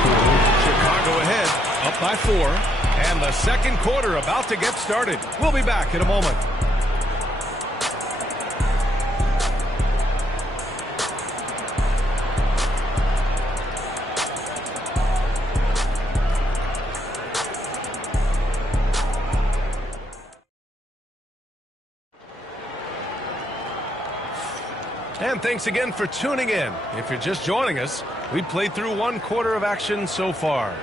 Chicago ahead, up by 4. And the second quarter about to get started. We'll be back in a moment. And thanks again for tuning in. If you're just joining us, we played through one quarter of action so far.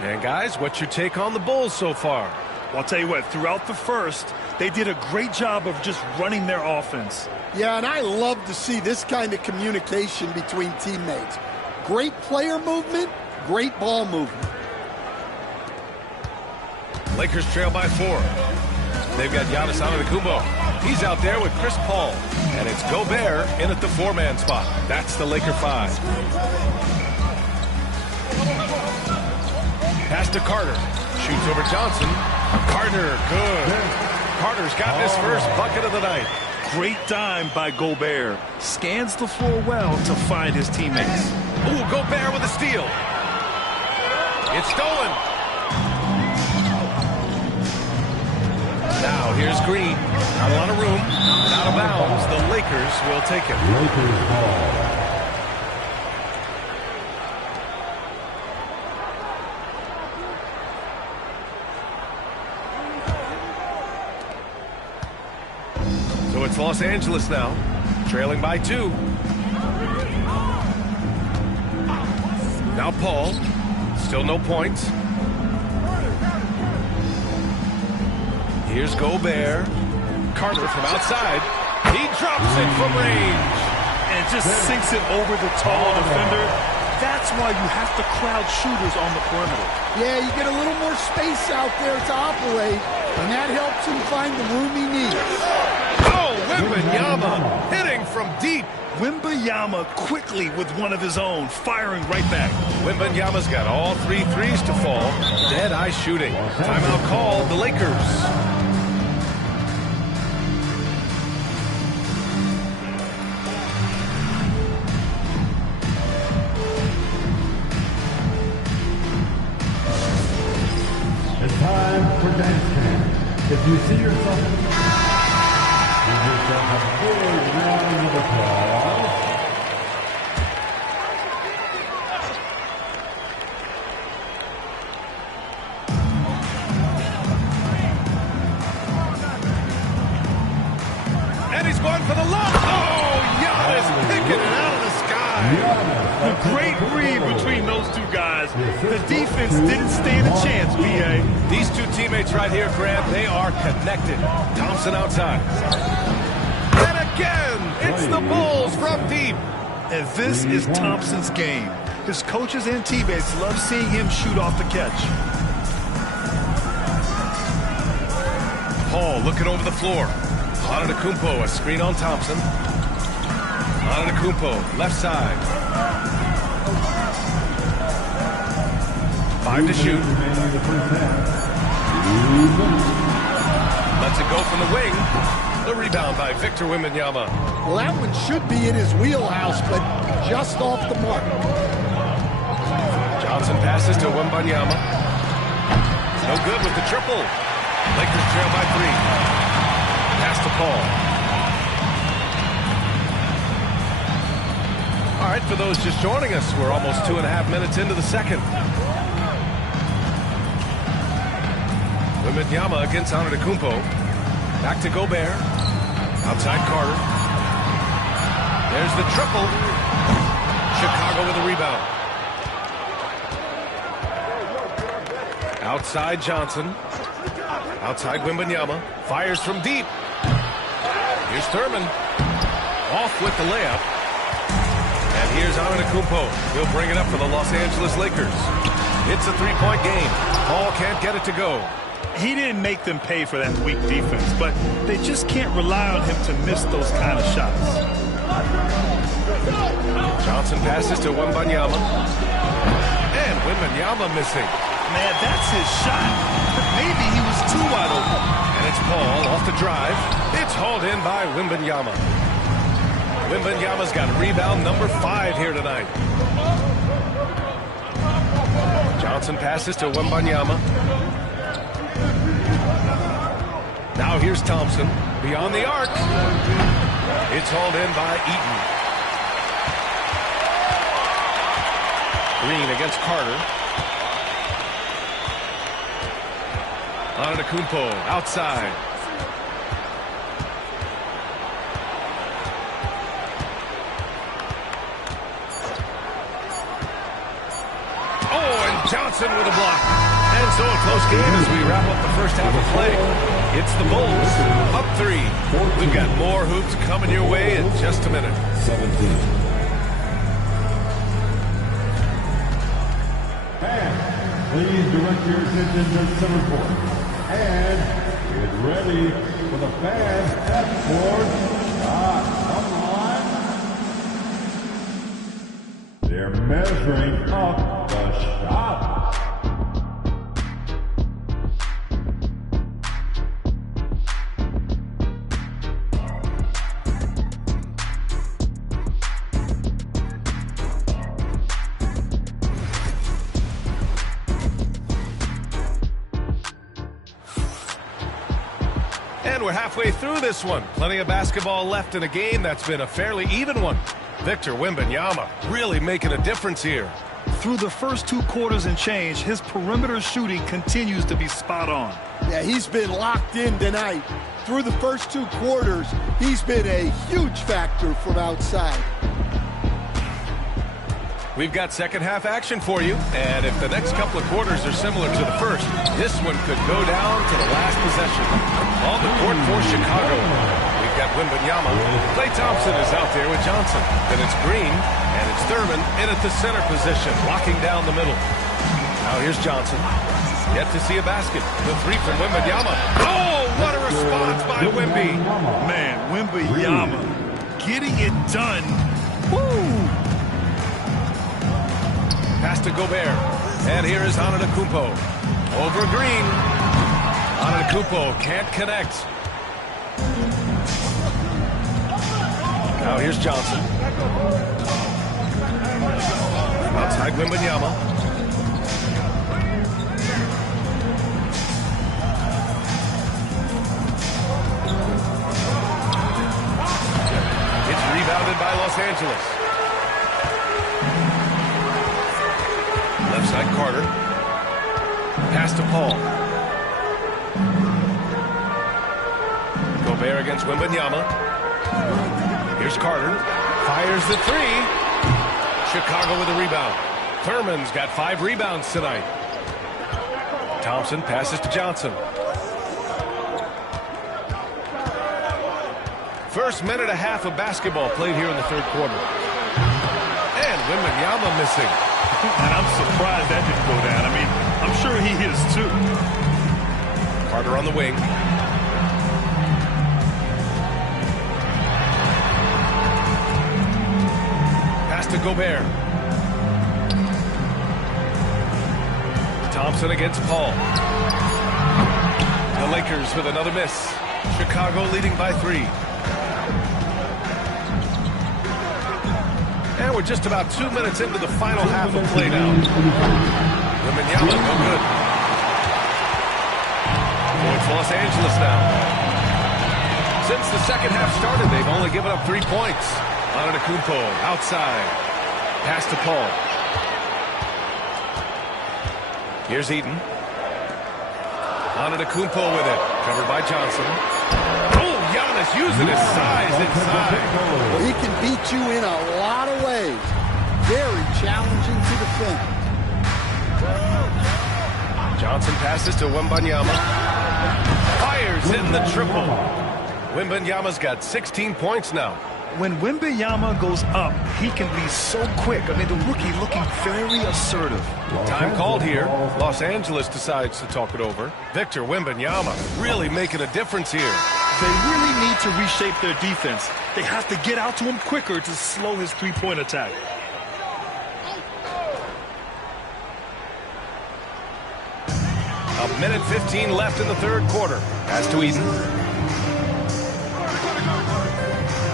And guys, what's your take on the Bulls so far? Well, I'll tell you what, throughout the first, they did a great job of just running their offense. Yeah, and I love to see this kind of communication between teammates. Great player movement, great ball movement. Lakers trail by 4. They've got Giannis Antetokounmpo. He's out there with Chris Paul. And it's Gobert in at the 4-man spot. That's the Laker 5. Pass to Carter. Shoots over Johnson. Carter, good. Carter's got his first bucket of the night. Great dime by Gobert. Scans the floor well to find his teammates. Ooh, Gobert with a steal. It's stolen. Now here's Green. Not a lot of room. And out of bounds. The Lakers will take it. Lakers ball. So it's Los Angeles now, trailing by 2. Now Paul, still no points. Here's Gobert. Carter from outside. He drops it from range. And just sinks it over the tall defender. That's why you have to crowd shooters on the perimeter. Yeah, you get a little more space out there to operate, and that helps him find the room he needs. Oh, Wembanyama hitting from deep. Wembanyama quickly with one of his own, firing right back. Wembanyama's got all 3 threes to fall. Dead-eye shooting. Timeout called the Lakers. Time for dance camp. If you see yourself in the give yourself a big round of applause. And he's going for the lob. Oh, Giannis picking it out of the sky. A great read between those two guys. The defense didn't stand a chance, B.A. These two teammates right here, Grant, they are connected. Thompson outside. And again, it's the Bulls from deep. And this is Thompson's game. His coaches and teammates love seeing him shoot off the catch. Paul looking over the floor. Antetokounmpo, a screen on Thompson. Antetokounmpo, left side. 5 to shoot. Lets it go from the wing. The rebound by Victor Wembanyama. Well, that one should be in his wheelhouse, but just off the mark. Johnson passes to Wembanyama. No good with the triple. Lakers trail by 3. Pass to Paul. All right, for those just joining us, we're almost 2.5 minutes into the second. Wembanyama against Antetokounmpo. Back to Gobert. Outside Carter. There's the triple. Chicago with a rebound. Outside Johnson. Outside Wembanyama. Fires from deep. Here's Thurman. Off with the layup. And here's Antetokounmpo. He'll bring it up for the Los Angeles Lakers. It's a 3-point game. Paul can't get it to go. He didn't make them pay for that weak defense, but they just can't rely on him to miss those kind of shots. Johnson passes to Wembanyama. And Wembanyama missing. man, that's his shot. Maybe he was too wide open. And it's Paul off the drive. It's hauled in by Wembanyama. Wembanyama's got rebound number 5 here tonight. Johnson passes to Wembanyama. Now here's Thompson. Beyond the arc. It's hauled in by Eaton. Green against Carter. Antetokounmpo outside. Oh, and Johnson with a block. And so a close game as we wrap up the first half of play. It's the Bulls up 3. We've got more hoops coming your way in just a minute. 17. And please direct your attention to center court. And get ready for the fast half-court shot. Come on. They're measuring up the shot. And we're halfway through this one. Plenty of basketball left in a game that's been a fairly even one. Victor Wembanyama really making a difference here. Through the first 2 quarters and change, his perimeter shooting continues to be spot on. Yeah, he's been locked in tonight. Through the first 2 quarters, he's been a huge factor from outside. We've got second half action for you, and if the next couple of quarters are similar to the first, this one could go down to the last possession. On the court for Chicago, we've got Wembanyama. Klay Thompson is out there with Johnson. Then it's Green, and it's Thurman in at the center position, locking down the middle. Now here's Johnson. Yet to see a basket. The 3 from Wembanyama. Oh, what a response by Wemby. Man, Wembanyama getting it done. Woo! Pass to Gobert. And here is Antetokounmpo. Over Green. Antetokounmpo can't connect. Now here's Johnson. Outside Wembanyama. It's rebounded by Los Angeles. Left side Carter. Pass to Paul. Gobert against Wembanyama. Here's Carter. Fires the 3. Chicago with a rebound. Thurman's got 5 rebounds tonight. Thompson passes to Johnson. First minute and a half of basketball played here in the third quarter. And Wembanyama missing. And I'm surprised that didn't go down. I mean, I'm sure he is too. Carter on the wing. Pass to Gobert. Thompson against Paul. The Lakers with another miss. Chicago leading by 3. And we're just about 2 minutes into the final half of play now. Wembanyama, no good. So it's Los Angeles now. Since the second half started, they've only given up 3 points. Antetokounmpo outside. Pass to Paul. Here's Eaton. Antetokounmpo with it. Covered by Johnson. Oh, Giannis using his size inside. He can beat you in a lot of ways. Very challenging to defend. Johnson passes to Wembanyama. Fires in the triple. Wembanyama's got 16 points now. When Wembanyama goes up, he can be so quick. I mean, the rookie looking very assertive. Time called here. Los Angeles decides to talk it over. Victor Wembanyama really making a difference here. They really need to reshape their defense. They have to get out to him quicker to slow his three-point attack. A minute 15 left in the third quarter. Pass to Eden.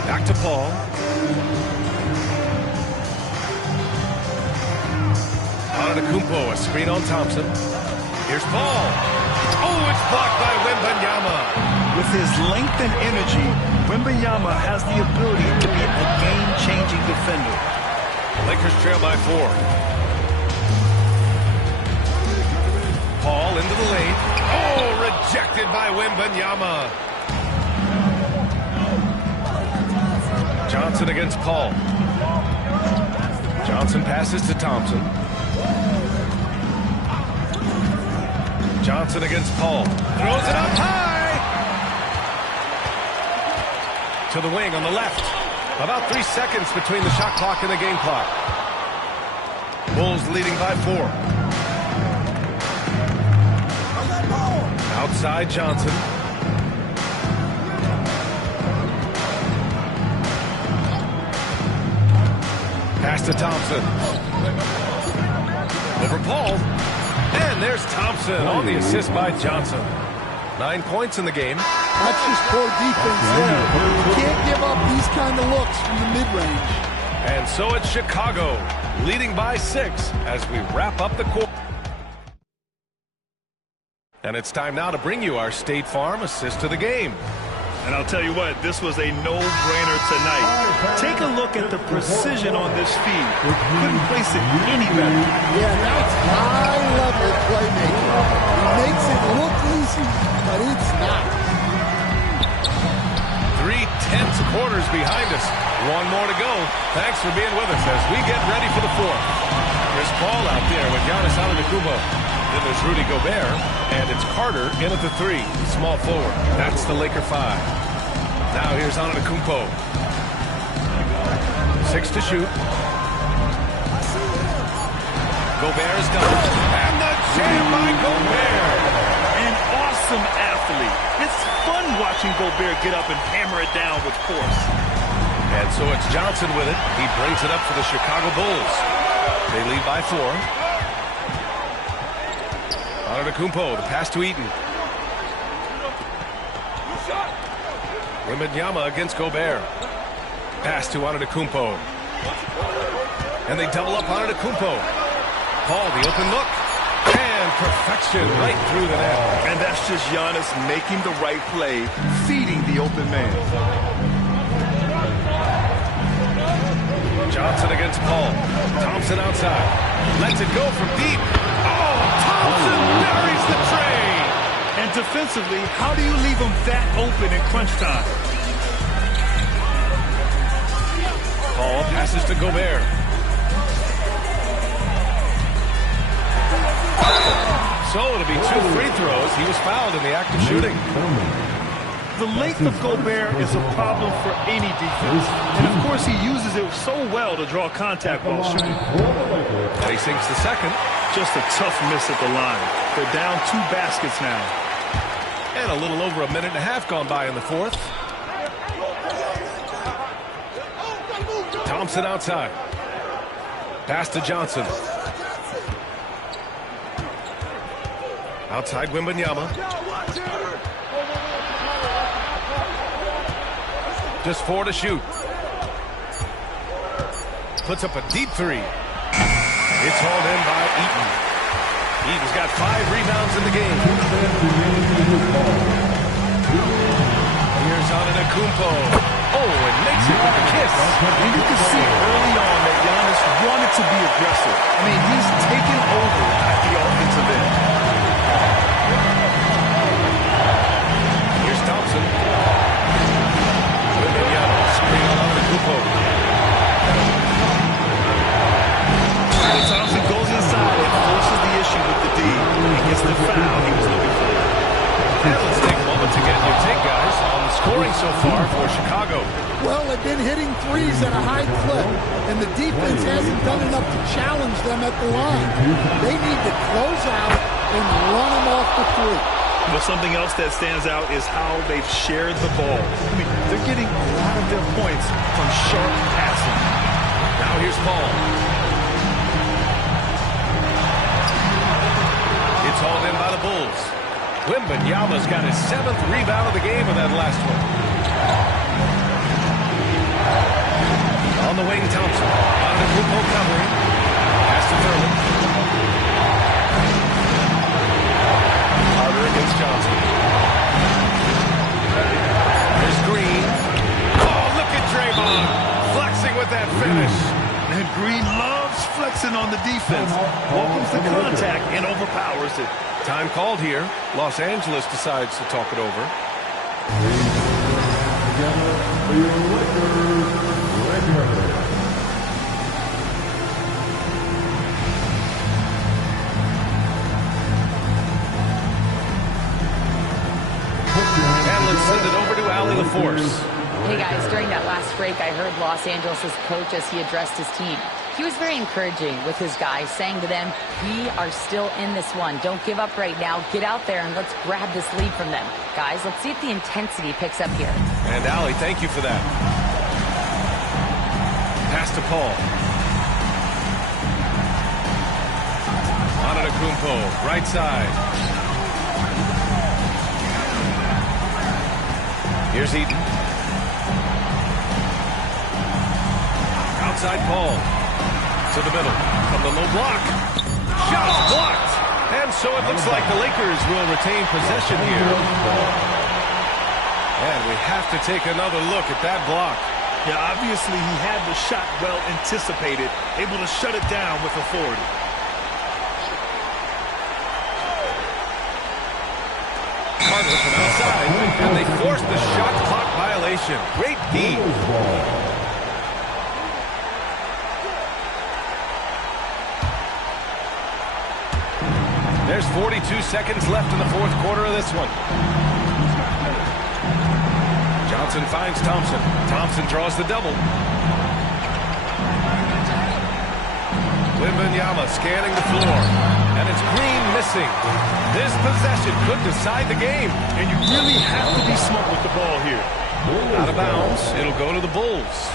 Back to Paul. Antetokounmpo, a screen on Thompson. Here's Paul. Oh, it's blocked by Wembanyama. With his length and energy, Wembanyama has the ability to be a game-changing defender. Lakers trail by 4. Paul into the lane. Oh, rejected by Wembanyama. Johnson against Paul. Johnson passes to Thompson. Johnson against Paul. Throws it up high. To the wing on the left. About 3 seconds between the shot clock and the game clock. Bulls leading by 4. Outside Johnson. Pass to Thompson. Over Paul. And there's Thompson on the assist by Johnson. 9 points in the game. That's just poor defense there. You can't give up these kind of looks from the mid-range. And so it's Chicago leading by 6 as we wrap up the quarter. And it's time now to bring you our State Farm assist to the game. And I'll tell you what, this was a no-brainer tonight. Take a look at the precision on this feed. Couldn't place it any better. Yeah, that's high-level playmaking. He makes it look easy, but it's not. 3 tense quarters behind us. One more to go. Thanks for being with us as we get ready for the 4th. There's Paul out there with Giannis Antetokounmpo. Then there's Rudy Gobert, and it's Carter in at the 3, small forward. That's the Laker 5. Now here's Antetokounmpo. 6 to shoot. Gobert is done. And the jam by Gobert. An awesome athlete. It's fun watching Gobert get up and hammer it down with force. And so it's Johnson with it. He brings it up for the Chicago Bulls. They lead by 4. Antetokounmpo, the pass to Eaton. Wembanyama against Gobert. Pass to Antetokounmpo. And they double up Antetokounmpo. Paul, the open look. And perfection right through the net. And that's just Giannis making the right play, feeding the open man. Johnson against Paul. Thompson outside. Lets it go from deep. Oh, Thompson buries the tray. And defensively, how do you leave him that open in crunch time? Paul passes to Gobert. So it'll be 2 free throws. He was fouled in the act of shooting. The length of Gobert is a problem for any defense. And of course, he uses it so well to draw contact while shooting. And he sinks the second. Just a tough miss at the line. They're down 2 baskets now. And a little over a minute and a half gone by in the 4th. Thompson outside. Pass to Johnson. Outside Wembanyama. Just 4 to shoot. Puts up a deep 3. It's hauled in by Eaton. Eaton's got 5 rebounds in the game. Here's Antetokounmpo. Oh, and makes it with a kiss. And you can see early on that Giannis wanted to be aggressive. I mean, he's taken over at the offensive end. Here's Thompson. Wembanyama screen on Antetokounmpo. Thompson goes inside and forces the issue with the D and gets the foul he was looking for. And let's take a moment to get your take, guys, on the scoring so far for Chicago. Well, they've been hitting threes at a high clip, and the defense hasn't done enough to challenge them at the line. They need to close out and run them off the 3. But something else that stands out is how they've shared the ball. I mean, they're getting a lot of their points from sharp passing. Now here's Paul. It's hauled in by the Bulls. Wembanyama's got his 7th rebound of the game with that last one. On the wing, Thompson. Antetokounmpo covering. Pass to Thurman. Carter against Johnson. There's Green. Oh, look at Draymond. Flexing with that finish. And Green loves flexing on the defense. Welcomes the contact and overpowers it. Time called here. Los Angeles decides to talk it over. Together for your Lakers. And let's send it over to Allie LaForce. Hey guys, during that last break, I heard Los Angeles' coach as he addressed his team. He was very encouraging with his guys, saying to them, we are still in this one. Don't give up right now. Get out there and let's grab this lead from them. Guys, let's see if the intensity picks up here. And Allie, thank you for that. Pass to Paul. Antetokounmpo, right side. Here's Eaton. Outside Paul. To the middle. From the low block. Shot blocked. And so it looks like the Lakers will retain possession here. And we have to take another look at that block. Yeah, obviously he had the shot well anticipated, able to shut it down with authority. Carter from outside, and they forced the shot clock violation. Great D. There's 42 seconds left in the 4th quarter of this one. Johnson finds Thompson. Thompson draws the double. Wembanyama scanning the floor. And it's Green missing. This possession could decide the game. And you really have to be smart with the ball here. Out of bounds. It'll go to the Bulls.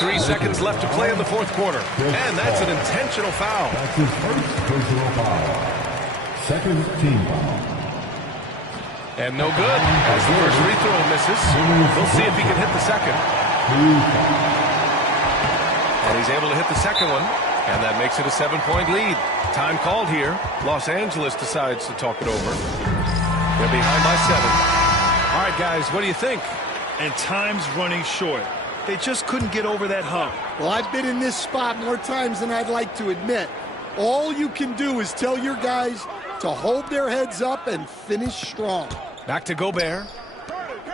Three seconds left to play in the 4th quarter. And that's an intentional foul. That's his first personal foul. Second team foul. And no good. As the first free throw misses. We'll see if he can hit the second. And he's able to hit the second one. And that makes it a 7-point lead. Time called here. Los Angeles decides to talk it over. They're behind by 7. All right, guys, what do you think? And time's running short. They just couldn't get over that hump. Well, I've been in this spot more times than I'd like to admit. All you can do is tell your guys to hold their heads up and finish strong. Back to Gobert.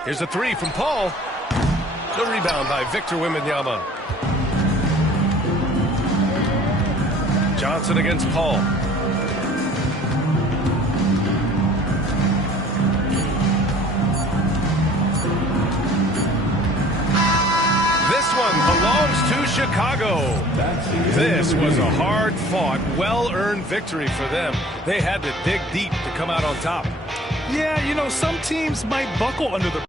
Here's a 3 from Paul. The rebound by Victor Wembanyama. Johnson against Paul. Belongs to Chicago. This was a hard-fought, well-earned victory for them. They had to dig deep to come out on top. Yeah, you know, some teams might buckle under the